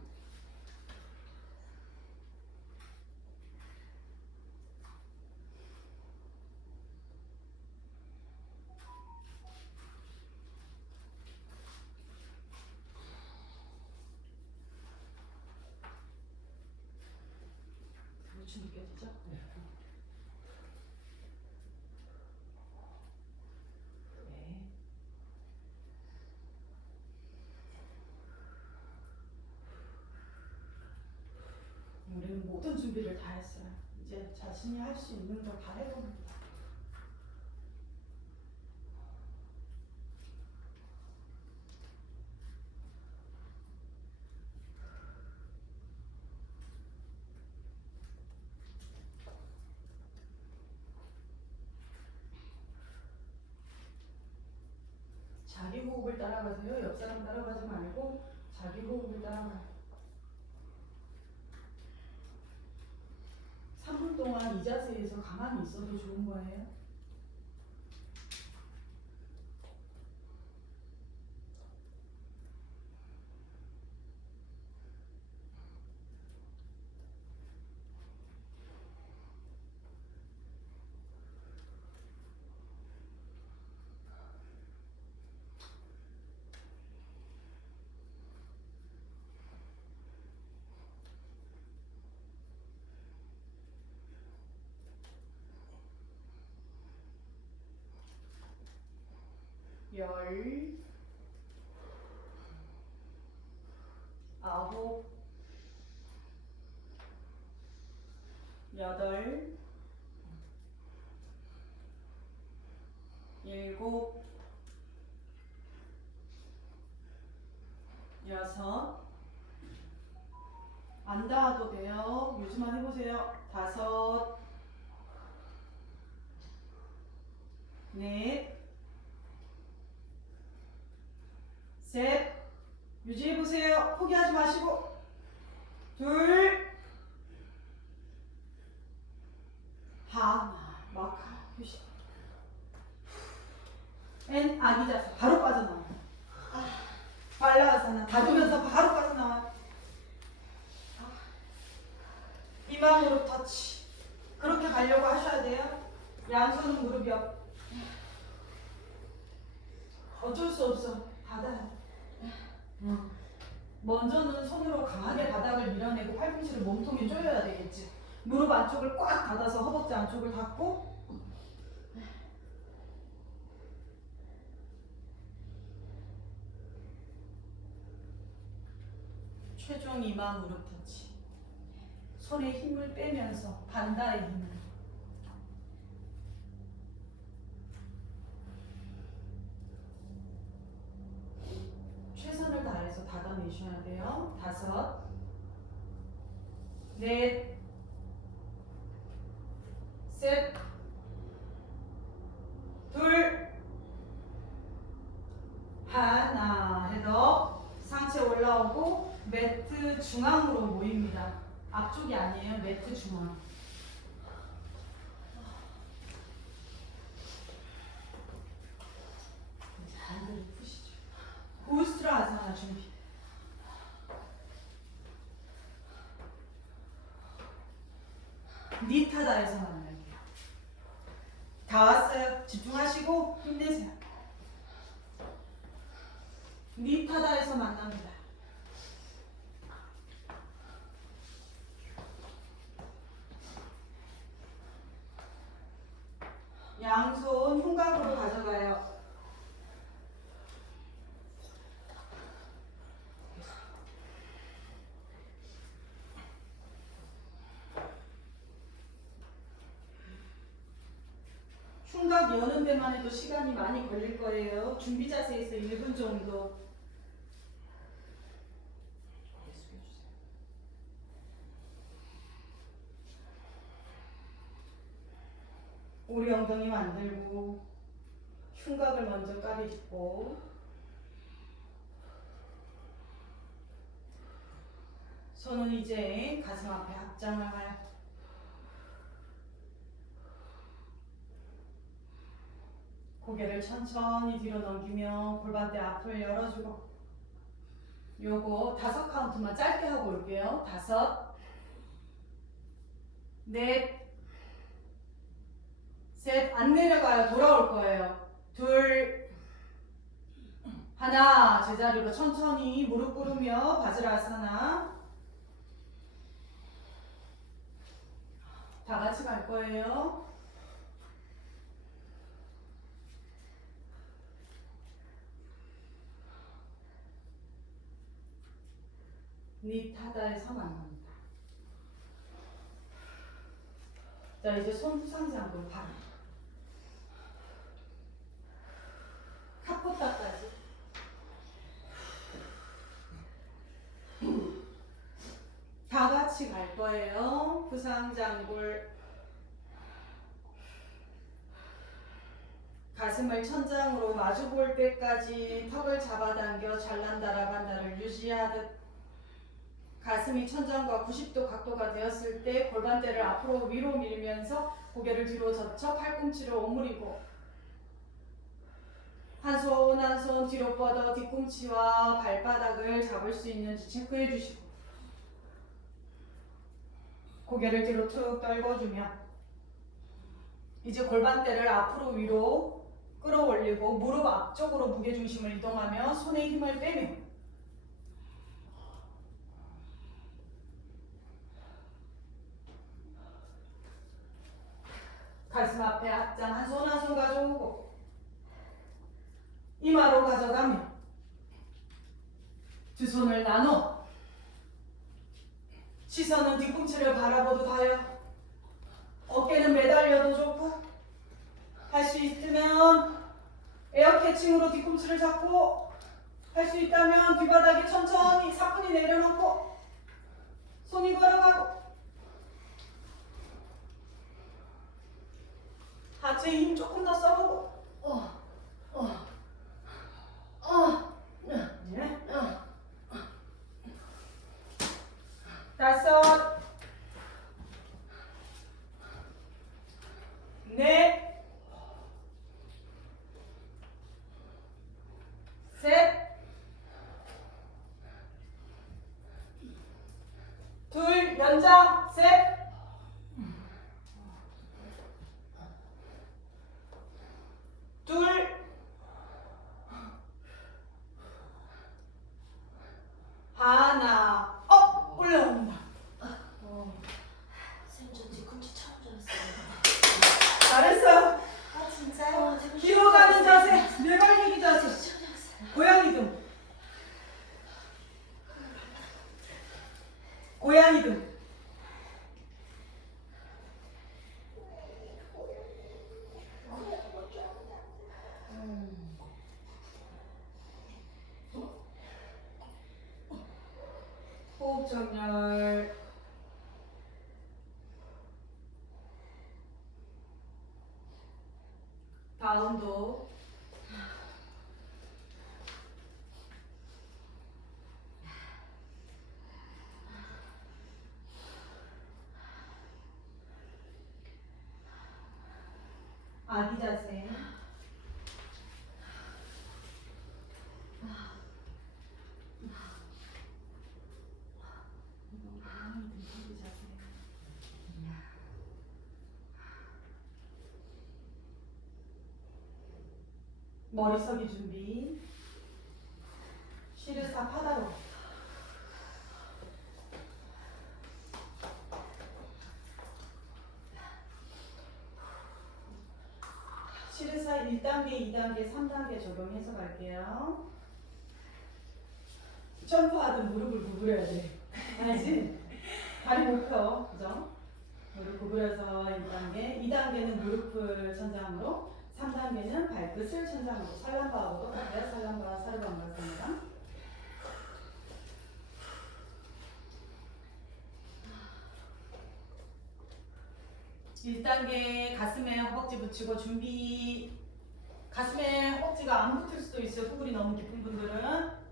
무슨 느껴지죠? 네. 우리는 모든 준비를 다 했어요. 이제 자신이 할 수 있는 거 다 해봅니다. 자기 호흡을 따라가세요. 옆 사람 따라가지 말고 자기 호흡을 따라가요. 3분 동안 이 자세에서 가만히 있어도 좋은 거예요. 열, 아홉, 여덟, 일곱, 여섯, 안 닿아도 돼요. 유지만 해보세요. 5, 넷, 셋, 유지해보세요. 포기하지 마시고. 2, 하나, 마카, 휴식. 앤 아기 자세 바로 빠져나와요. 빨라서는 닫으면서 바로 빠져나와요. 이마 무릎 터치. 그렇게 가려고 하셔야 돼요. 양손은 무릎 옆. 어쩔 수 없어. 닫아요. 먼저는 손으로 강하게 바닥을 밀어내고 팔꿈치를 몸통에 조여야 되겠지. 무릎 안쪽을 꽉 닫아서 허벅지 안쪽을 닫고 최종 이마 무릎 터치. 손에 힘을 빼면서 반다의 힘을. 최선을 다해서 닫아내셔야 돼요. 5, 넷, 셋, 2, 하나. 헤더 상체 올라오고 매트 중앙으로 모입니다. 앞쪽이 아니에요. 매트 중앙. 반대로 푸시죠. 우스트라 아사나 준비. 니타다에서 만날게요. 다 왔어요. 집중하시고 힘내세요. 니타다에서 만납니다. 양손 흉곽으로 가져가요. 흉곽 여는 데만 해도 시간이 많이 걸릴 거예요. 준비 자세에서 1분 정도. 우리 엉덩이 만들고 흉곽을 먼저 까리고 손은 이제 가슴 앞에 합장을 가요. 고개를 천천히 뒤로 넘기며 골반대 앞을 열어주고 요거 5 카운트만 짧게 하고 올게요. 5, 넷, 셋, 안 내려가요. 돌아올 거예요. 2, 하나. 제자리로 천천히 무릎 꿇으며 바지라아사나. 다 같이 갈 거예요. 니타다에서 만납니다. 자, 이제 손 후상장으로 발. 카포타까지. 다 같이 갈 거예요. 후상장굴. 가슴을 천장으로 마주 볼 때까지 턱을 잡아당겨 잘난다라반다를 유지하듯 가슴이 천장과 90도 각도가 되었을 때 골반대를 앞으로 위로 밀면서 고개를 뒤로 젖혀 팔꿈치를 오므리고 한 손 한 손 뒤로 뻗어 뒤꿈치와 발바닥을 잡을 수 있는지 체크해 주시고 고개를 뒤로 툭 떨궈주며 이제 골반대를 앞으로 위로 끌어올리고 무릎 앞쪽으로 무게중심을 이동하며 손에 힘을 빼며 가슴 앞에 앞장 한 손 한 손 가져오고 이마로 가져가며 두 손을 나눠 시선은 뒤꿈치를 바라보도 다요. 어깨는 매달려도 좋고 할 수 있으면 에어 캐칭으로 뒤꿈치를 잡고 할 수 있다면 뒤바닥에 천천히 사뿐히 내려놓고 손이 걸어가고 하체에 힘 조금 더 써보고 네. 다섯 넷 셋 둘 연장 셋 둘 하나 업 올라옵니다. 쌤, 저 뒤꿈치 처음 들었어요. 잘했어. 아, 진짜요? 뒤로 가는 자세, 뇌발리기 자세, 처음 들었어요. 고양이 등, 고양이 등. 호흡 정렬. 다음도 아기 자세. 머리 서기 준비. 시르사 파다로. 시르사 1단계, 2단계, 3단계 적용해서 갈게요. 점프하듯 무릎을 구부려야 돼. 알지? 다리 못 펴. 그죠? 무릎 구부려서 1단계, 2단계는 무릎을 천장으로, 3단계는 발끝을 천장으로. 살람바하고 똑같아요. 살람바, 사르반 같습니다. 일 1단계 가슴에 허벅지 붙이고 준비. 가슴에 허벅지가 안 붙을 수도 있어요. 후굴이 너무 깊은 분들은.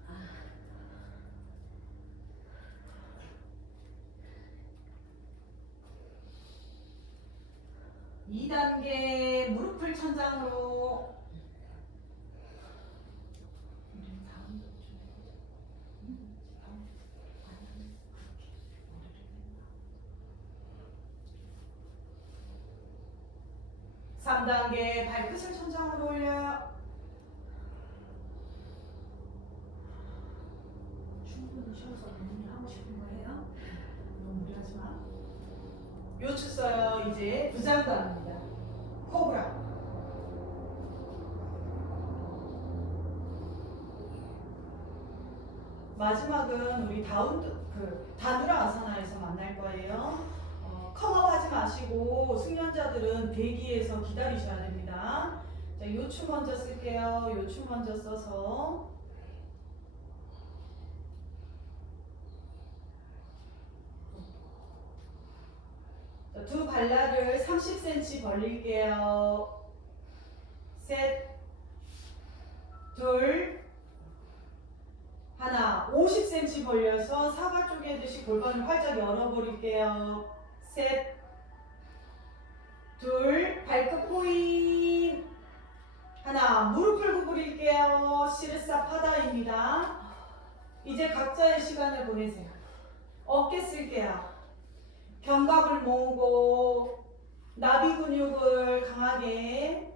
2단계 무릎을 천장으로. 삼 3단계 발끝을 천장으로 올려요. 충분히 쉬어서 본인이 하고 싶은 거 해요. 너무 무리하지 마. 요추 써요. 이제 부장관입니다. 코브라. 마지막은 우리 다누라 아사나에서 만날 거예요. 컴업 하지 마시고 숙련자들은 대기에서 기다리셔야 됩니다. 자, 요추 먼저 쓸게요. 요추 먼저 써서 자, 두 발라를 30cm 벌릴게요. 셋, 둘, 하나. 50cm 벌려서 사과 쪼개듯이 골반을 활짝 열어버릴게요. 셋, 둘, 발끝 포인. 하나, 무릎을 구부릴게요. 시르사 파다입니다. 이제 각자의 시간을 보내세요. 어깨 쓸게요. 견갑을 모으고 나비 근육을 강하게.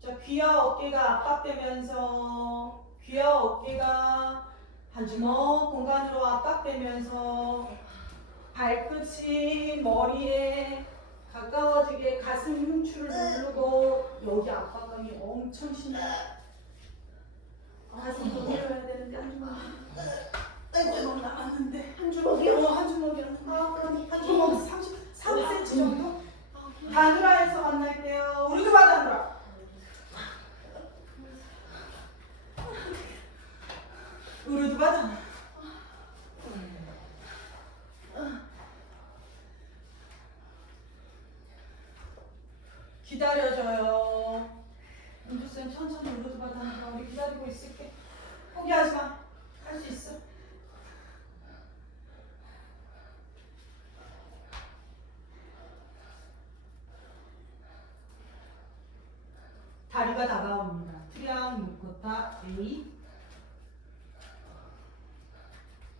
자, 귀와 어깨가 압박되면서 귀와 어깨가 한 주먹 공간으로 압박되면서 발끝이 머리에 가까워지게 가슴 흉추를 누르고 여기 압박감이 엄청 심해요. 가슴 더 내려야 되는데 한 주먹. 한 주먹 남았는데 한 주먹이요? 한 주먹이요? 한 주먹 33cm 정도? 다누라에서 만날게요. 우리도 다누라. 우르드바 다누라. 기다려줘요. 은주쌤 천천히 우르드 받아니까 우리 기다리고 있을게. 포기하지 마. 할 수 있어. 다리가 다가옵니다. 트리앙 묶었다 A.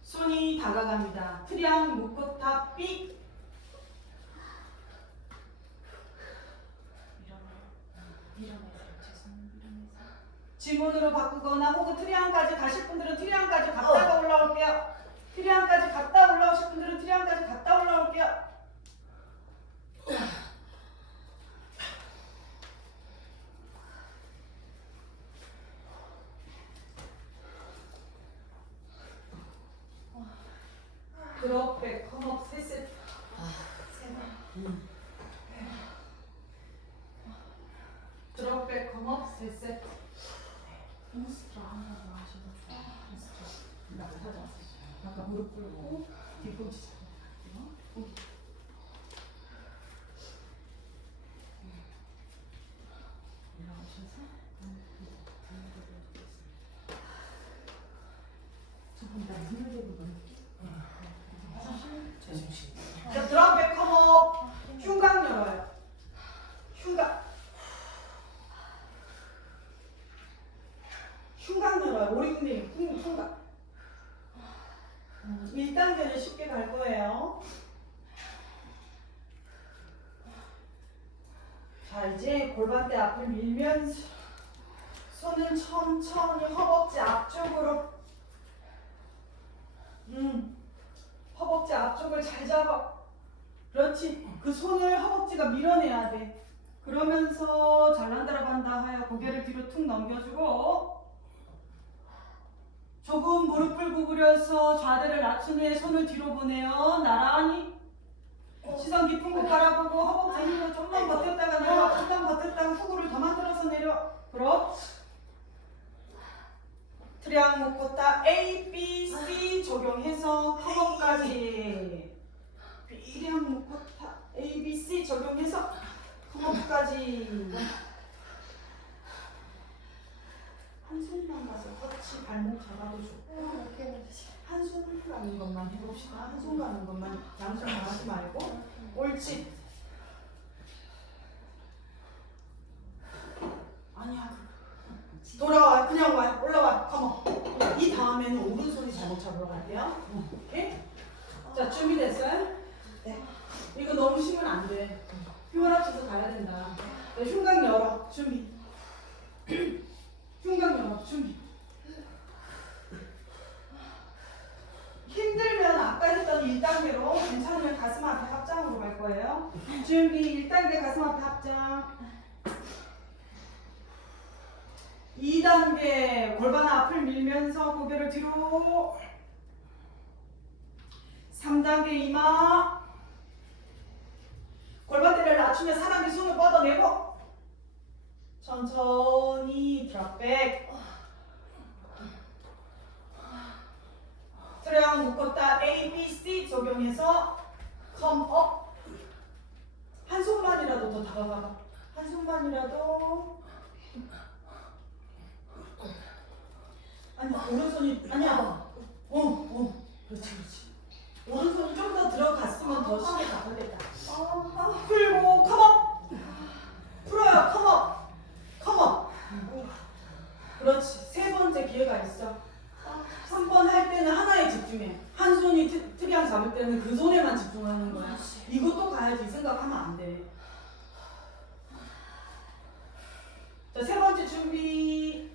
손이 다가갑니다. 트리앙 묶었다 B. 지문으로 바꾸거나 혹은 트리앙까지 가실 분들은 트리앙까지 갔다가 올라올게요. 트리앙까지 갔다 올라오실 분들은 트리앙까지 갔다 올라올게요. 드롭백 컴업 3세트. 드롭백 컴업 3세트. 인스트라 한번 더 하셔도 좋아요. 인스트라. 하자. 아까 무릎 꿇고 뒤꿈치 잡고. 올라오셔서 두분다 힘을 대고 제정신. 자, 드랍백 컴업. 흉곽 열어요. 흉곽. 흉곽 열어요. 오리궁뎅이 흉곽. 1단계는 쉽게 갈 거예요. 자, 이제 골반대 앞을 밀면서 손은 천천히 허벅지 앞쪽으로. 허벅지 앞쪽을 잘 잡아. 그렇지. 그 손을 허벅지가 밀어내야 돼. 그러면서 잘난다라 반다 하여 고개를 뒤로 툭 넘겨주고 조금 무릎을 구부려서 좌대를 낮춘 후에 손을 뒤로 보내요. 나란히 시선 깊은 곳 바라보고 허벅지 힘으로 좀만 버텼다가 내려. 좀만 버텼다가 후구를 더 만들어서 내려. 그렇지. 트리앙 묶었다 A, B, C 적용해서 컴업까지. 트리앙 묶었다 A, B, C 적용해서 컴업까지. 한 손만 가서 터치 발목 잡아도 좋고 한 손 가는 것만 해봅시다. 한 손 가는 것만 양손 나가지 말고. 옳지. 아니야. 돌아와. 그냥 와. 올라와. 컴온. 이 다음에는 오른손이 잘못 잡으러 갈게요. 오케이? 자, 준비됐어요? 네. 이거 너무 쉬면 안 돼. 흉을 합쳐서 가야 된다. 네, 흉곽 열어. 준비. 흉곽 열어. 준비. 힘들면 아까 했던 1단계로, 괜찮으면 가슴 앞에 합장으로 갈 거예요. 준비. 1단계 가슴 앞에 합장. 2단계 골반 앞을 밀면서 고개를 뒤로. 3단계 이마. 골반대를 낮추며 사람이 손을 뻗어내고 천천히 드랍백. 트리앙 묶었다 A, B, C 적용해서 컴업. 한 손만이라도 더 다가가. 한 손만이라도. 아니 오른손이 아니야. 그렇지. 오른손이 좀 더 들어갔으면 더 쉽게 가겠다. 풀고 컴업. 풀어요. 컴업. 그렇지. 세 번째 기회가 있어. 한 번 할 때는 하나에 집중해. 한 손이 트리앙 잡을 때는 그 손에만 집중하는 거야. 이것도 가야지. 이 생각하면 안 돼. 자, 세 번째 준비.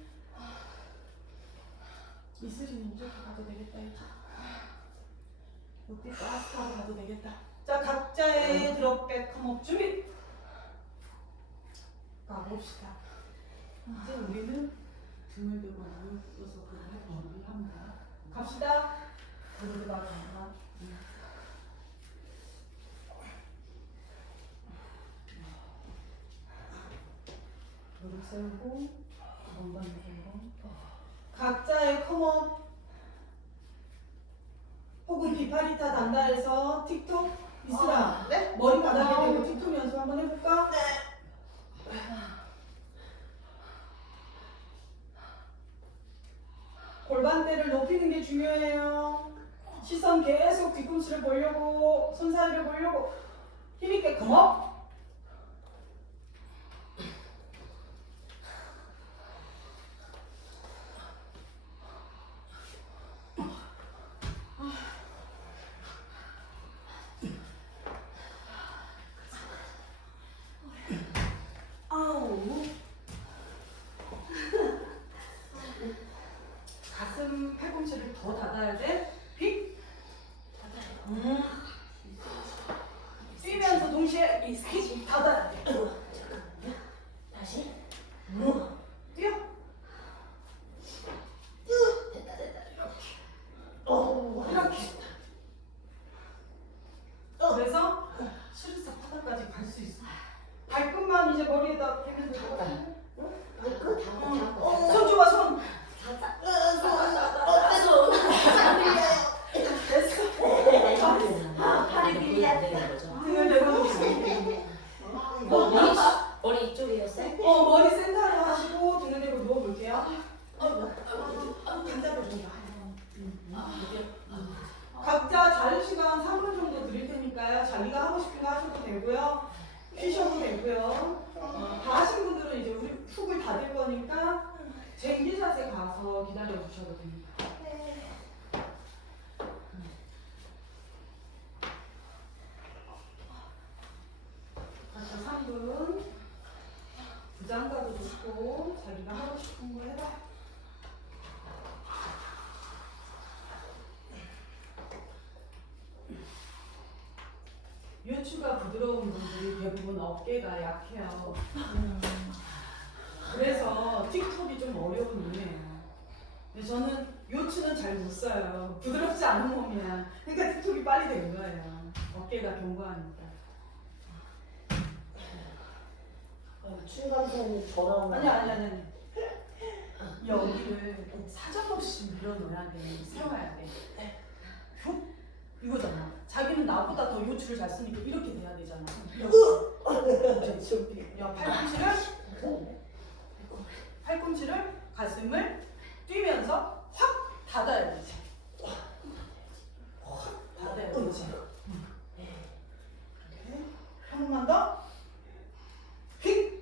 이슬이는 이렇게 가도 되겠다. 이제. 이렇게 따뜻하게 가도 되겠다. 자, 각자의 드롭백 컴업 준비. 가봅시다. 이제 우리는 등을 들고 누워서 그걸 할 준비합니다. 갑시다. 무릎을 나가나. 무릎 세우고 몸만 내고. 각자의 컴업. 혹은 비파리타 단다에서 틱톡 이슬아. 네? 머리 바닥에 대고 틱톡 연습 한번 해볼까? 네. 고관대를 높이는 게 중요해요. 시선 계속 뒤꿈치를 보려고, 손 사이를 보려고. 힘있게 컴업. 아우. 가슴 팔꿈치를 더 닫아야 돼. 빅. 뛰면서 동시에 빅 닫아야 돼. 다시. 뛰어. 이렇게. 그래서 수리사 바닥까지 갈 수 있어. 발끝만 이제 머리에다 대면 될 것 같아. 손 줘봐, 손. 됐어. 팔이 빌려야 거죠. 등을 내려놓고. 머리 이쪽이었어요? 머리 센터로 하시고 등을 대고 누워볼게요. 간단히 좀 각자 자유시간 3분 정도 드릴 테니까요. 자기가 하고 싶은 거 하셔도 되고요. 쉬셔도 되고요. 다 하신 분들은 이제 우리 훅을 닫을 거니까 쟁기 자세 가서 기다려 주셔도 됩니다. 각자 3분 부장가도 좋고 자기가 하고 싶은 거 해봐. 요추가 부드러운 분들이 대부분 어깨가 약해요. 그래서 틱톡이 좀 어려운 이유예요. 근데 저는 요추는 잘 못 써요. 부드럽지 않은 몸이야. 그러니까 틱톡이 빨리 된 거예요. 어깨가 견고하니까. 층간소음 저랑 아니. 여기를 사정없이 밀어넣어야 돼. 세워야 돼. 훅! 이거잖아. 자기는 나보다 더 요추를 잘 쓰니까 이렇게 돼야 되잖아. 야, 팔꿈치를 가슴을 뛰면서 확 닫아야 되지. 확 닫아야 되지. 한 번만 더. 휙.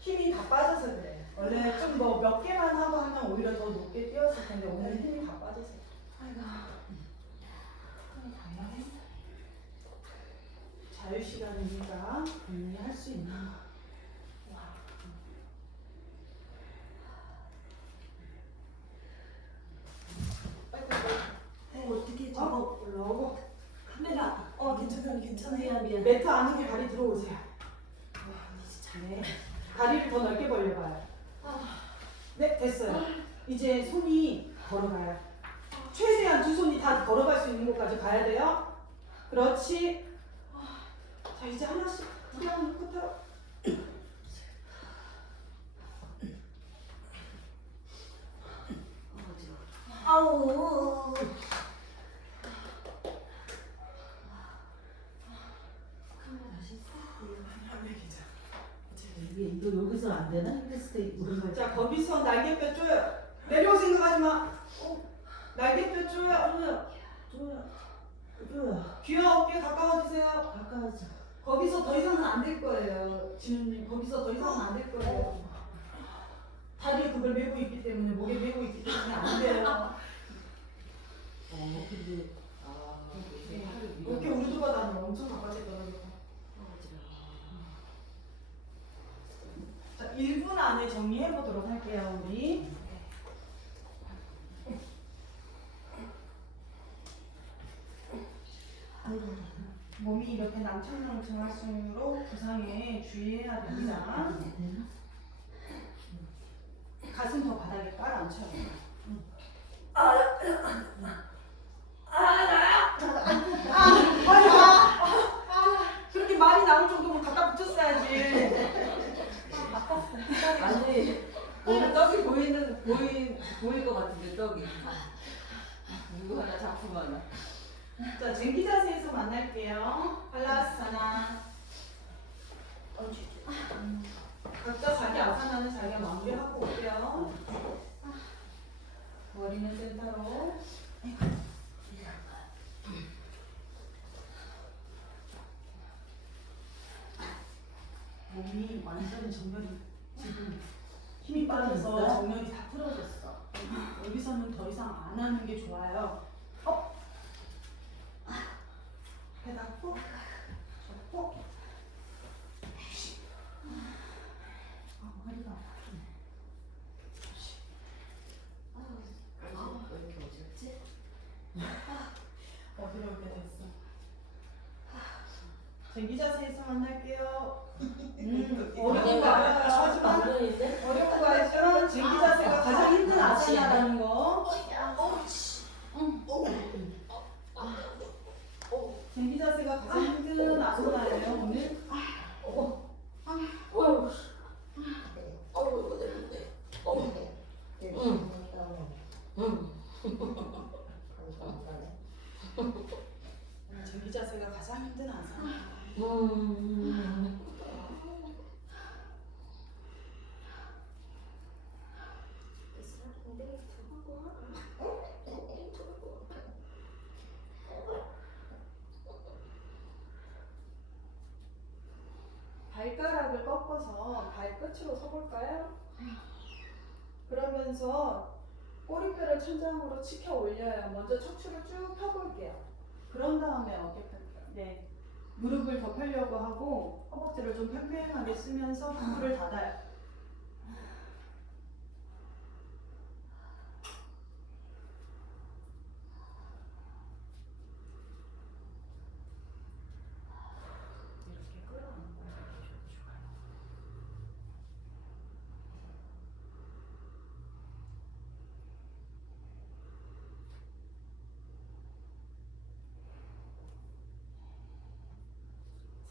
힘이 다 빠져서 그래. 원래 좀 뭐 몇 개만 하고 하면 오히려 더 높게 뛰었을 텐데 오늘 힘이 다 빠져서. 자유 시간이니까 분명히 할 수 있는 거. 어떻게 저거 올라오고. 카메라 괜찮아요. 미안. 매트 안으로 다리 들어오세요. 네. 다리를 더 넓게 벌려봐요. 네, 됐어요. 이제 손이 걸어가요. 최대한 두 손이 다 걸어갈 수 있는 곳까지 가야 돼요. 그렇지. 자, 이제 하나씩 그냥 끝으로. 아우. 이거 여기서 안 되나? 헬스테이크. 자, 거기서 날개뼈 쪼여. 내려올 생각하지 마. 날개뼈 쪼여. 귀와 어깨 가까워지세요. 가까워져. 거기서 더 이상은 안 될 거예요. 진우님, 거기서 더 이상은 안 될 거예요. 다리에 그걸 메고 있기 때문에, 목에 메고 있기 때문에 안 돼요. 근데 어깨 우리들보다 엄청 가까워졌더라고요. 자, 1분 안에 정리해 보도록 할게요, 우리. 몸이 이렇게 낭창낭창할수록 부상에 주의해야 됩니다. 가슴 더 바닥에 깔아앉혀요. 그렇게 말이 나올 정도면 갖다 붙였어야지. 아니 오늘 떡이 보일 것 같은데 떡이 누구 하나 작품 하나. 자, 쟁기 자세에서 만날게요. 팔라스타나. 각자 자기 아사나는 자기가 마무리하고 올게요. 머리는 센터로. 몸이 완전히 정렬이 지금 힘이 빠져서 정렬이 다 풀어졌어. 여기서는 더 이상 안 하는 게 좋아요. 업! 배다 푹! 푹! 머리가 아프네. 왜 이렇게 어지럽지? 어지럽게 됐어. 쟁기 자세에서 만날게요. 어려운 거 알아요. 하지만 어려운 거 알지만 쟁기 자세가 가장 힘든 아사나라는 거. 쟁기 자세가 가장 힘든 아사나예요 오늘. 쟁기 자세가 가장 힘든 아사나. 발가락을 꺾어서 발끝으로 서볼까요? 그러면서 꼬리뼈를 천장으로 치켜 올려요. 먼저 척추를 쭉 펴볼게요. 그런 다음에 어깨 펴요. 네. 무릎을 더 펴려고 하고 허벅지를 좀 팽팽하게 쓰면서 부부를 닫아요. 이렇게 끌어안는 거 좋아요.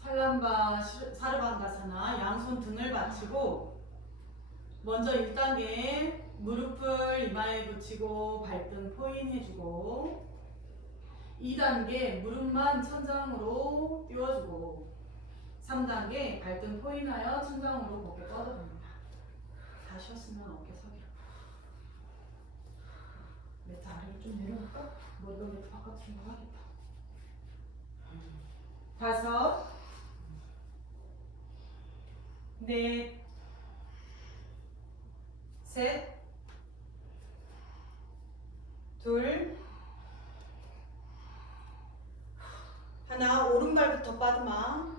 살람바 사르반가사나 양손 등을 받치고 먼저 1단계 무릎을 이마에 붙이고 발등 포인 해주고 2단계 무릎만 천장으로 띄워주고 3단계 발등 포인하여 천장으로 곧게 뻗어줍니다. 다 쉬었으면 어깨 서기로. 매트 아래로 좀 내려볼까? 머리가 매트 바깥으로 가겠다. 5, 4, 셋, 둘, 하나. 오른발부터 빠드마,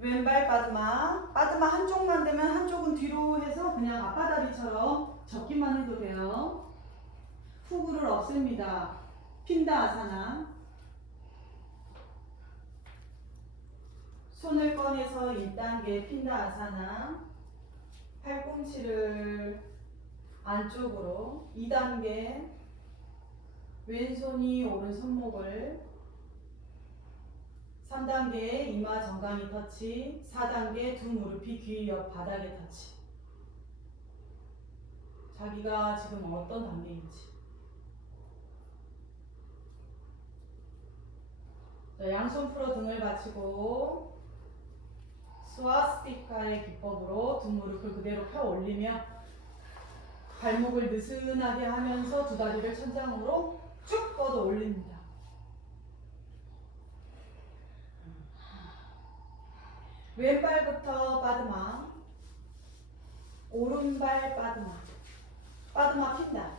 왼발 빠드마. 빠드마 한쪽만 되면 한쪽은 뒤로 해서 그냥 앞바다리처럼 접기만 해도 돼요. 후구를 없앱니다. 핀다 아사나. 손을 꺼내서 1단계 핀다 아사나. 팔꿈치를 안쪽으로. 2단계 왼손이 오른 손목을. 3단계 이마 정강이 터치. 4단계 두 무릎이 귀 옆 바닥에 터치. 자기가 지금 어떤 단계인지. 자, 양손 풀어 등을 받치고 스와스티카의 기법으로 두 무릎을 그대로 펴 올리며 발목을 느슨하게 하면서 두 다리를 천장으로 쭉 뻗어 올립니다. 왼발부터 빠드마, 오른발 빠드마, 빠드마 핀다.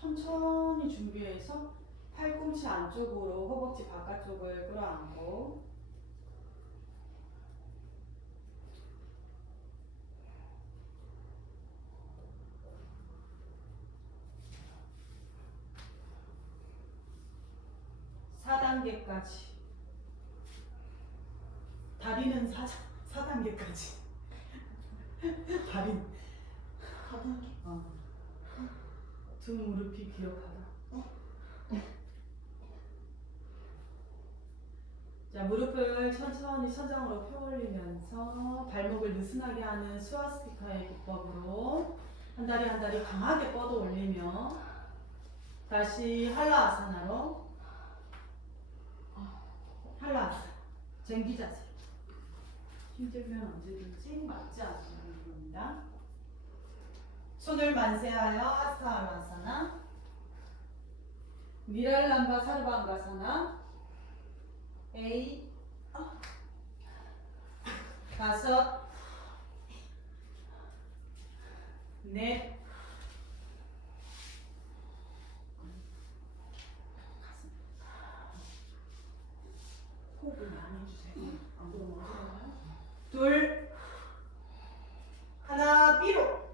천천히 준비해서 팔꿈치 안쪽으로 허벅지 바깥쪽을 끌어안고 (4단계까지) 다리는 4단계까지 다리 4단계? 두 무릎이 기억하다. 자, 무릎을 천천히 천장으로 펴 올리면서 발목을 느슨하게 하는 스와스티카의 기법으로 한 다리 한 다리 강하게 뻗어 올리며 다시 한라아사나로. 한라아사나. 쟁기 자세. 힘들면 언제든지 맞지 않으시는 겁니다. 손을 만세하여 하스타 한라아사나. 니랄람바 사르방가사나. A. 5, 4. 호흡을 많이 해주세요. 안 그러면 어떡하나요? 둘, 하나, 삐로.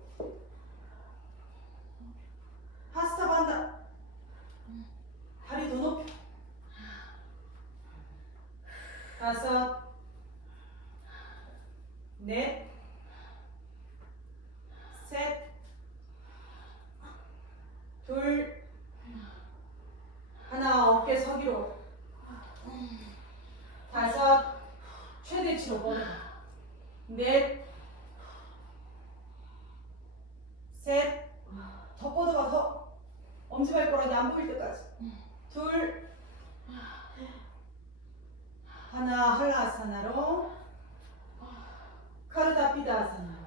하스타반다. 다리 더 높이. 5, 4, 셋, 둘, 하나, 어깨 서기로. 5, 최대치로 뻗어가. 4, 셋, 더 뻗어가 더. 엄지발가락이 안 보일 때까지. 둘, 하나, 한라아사나로. 카르다피다아사나로.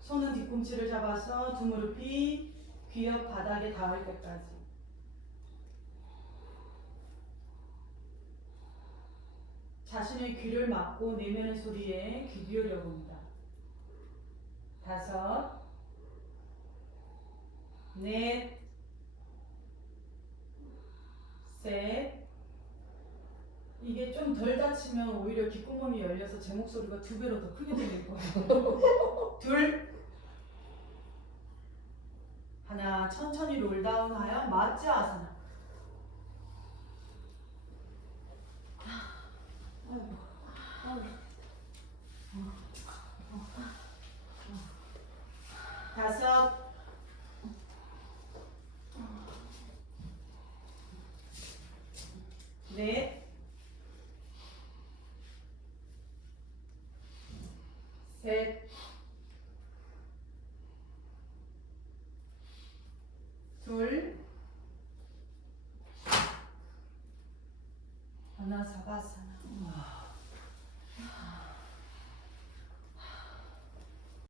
손은 뒤꿈치를 잡아서 두 무릎이 귀 옆 바닥에 닿을 때까지. 자신의 귀를 막고 내면의 소리에 귀 기울여 봅니다. 5, 4, 셋. 이게 좀 덜 다치면 오히려 귓구멍이 열려서 제 목소리가 2배로 더 크게 들릴 거예요. 둘, 하나, 천천히 롤다운하여 마찌 아사나. 다섯, 넷, 셋, 둘, 하나, 사바사나.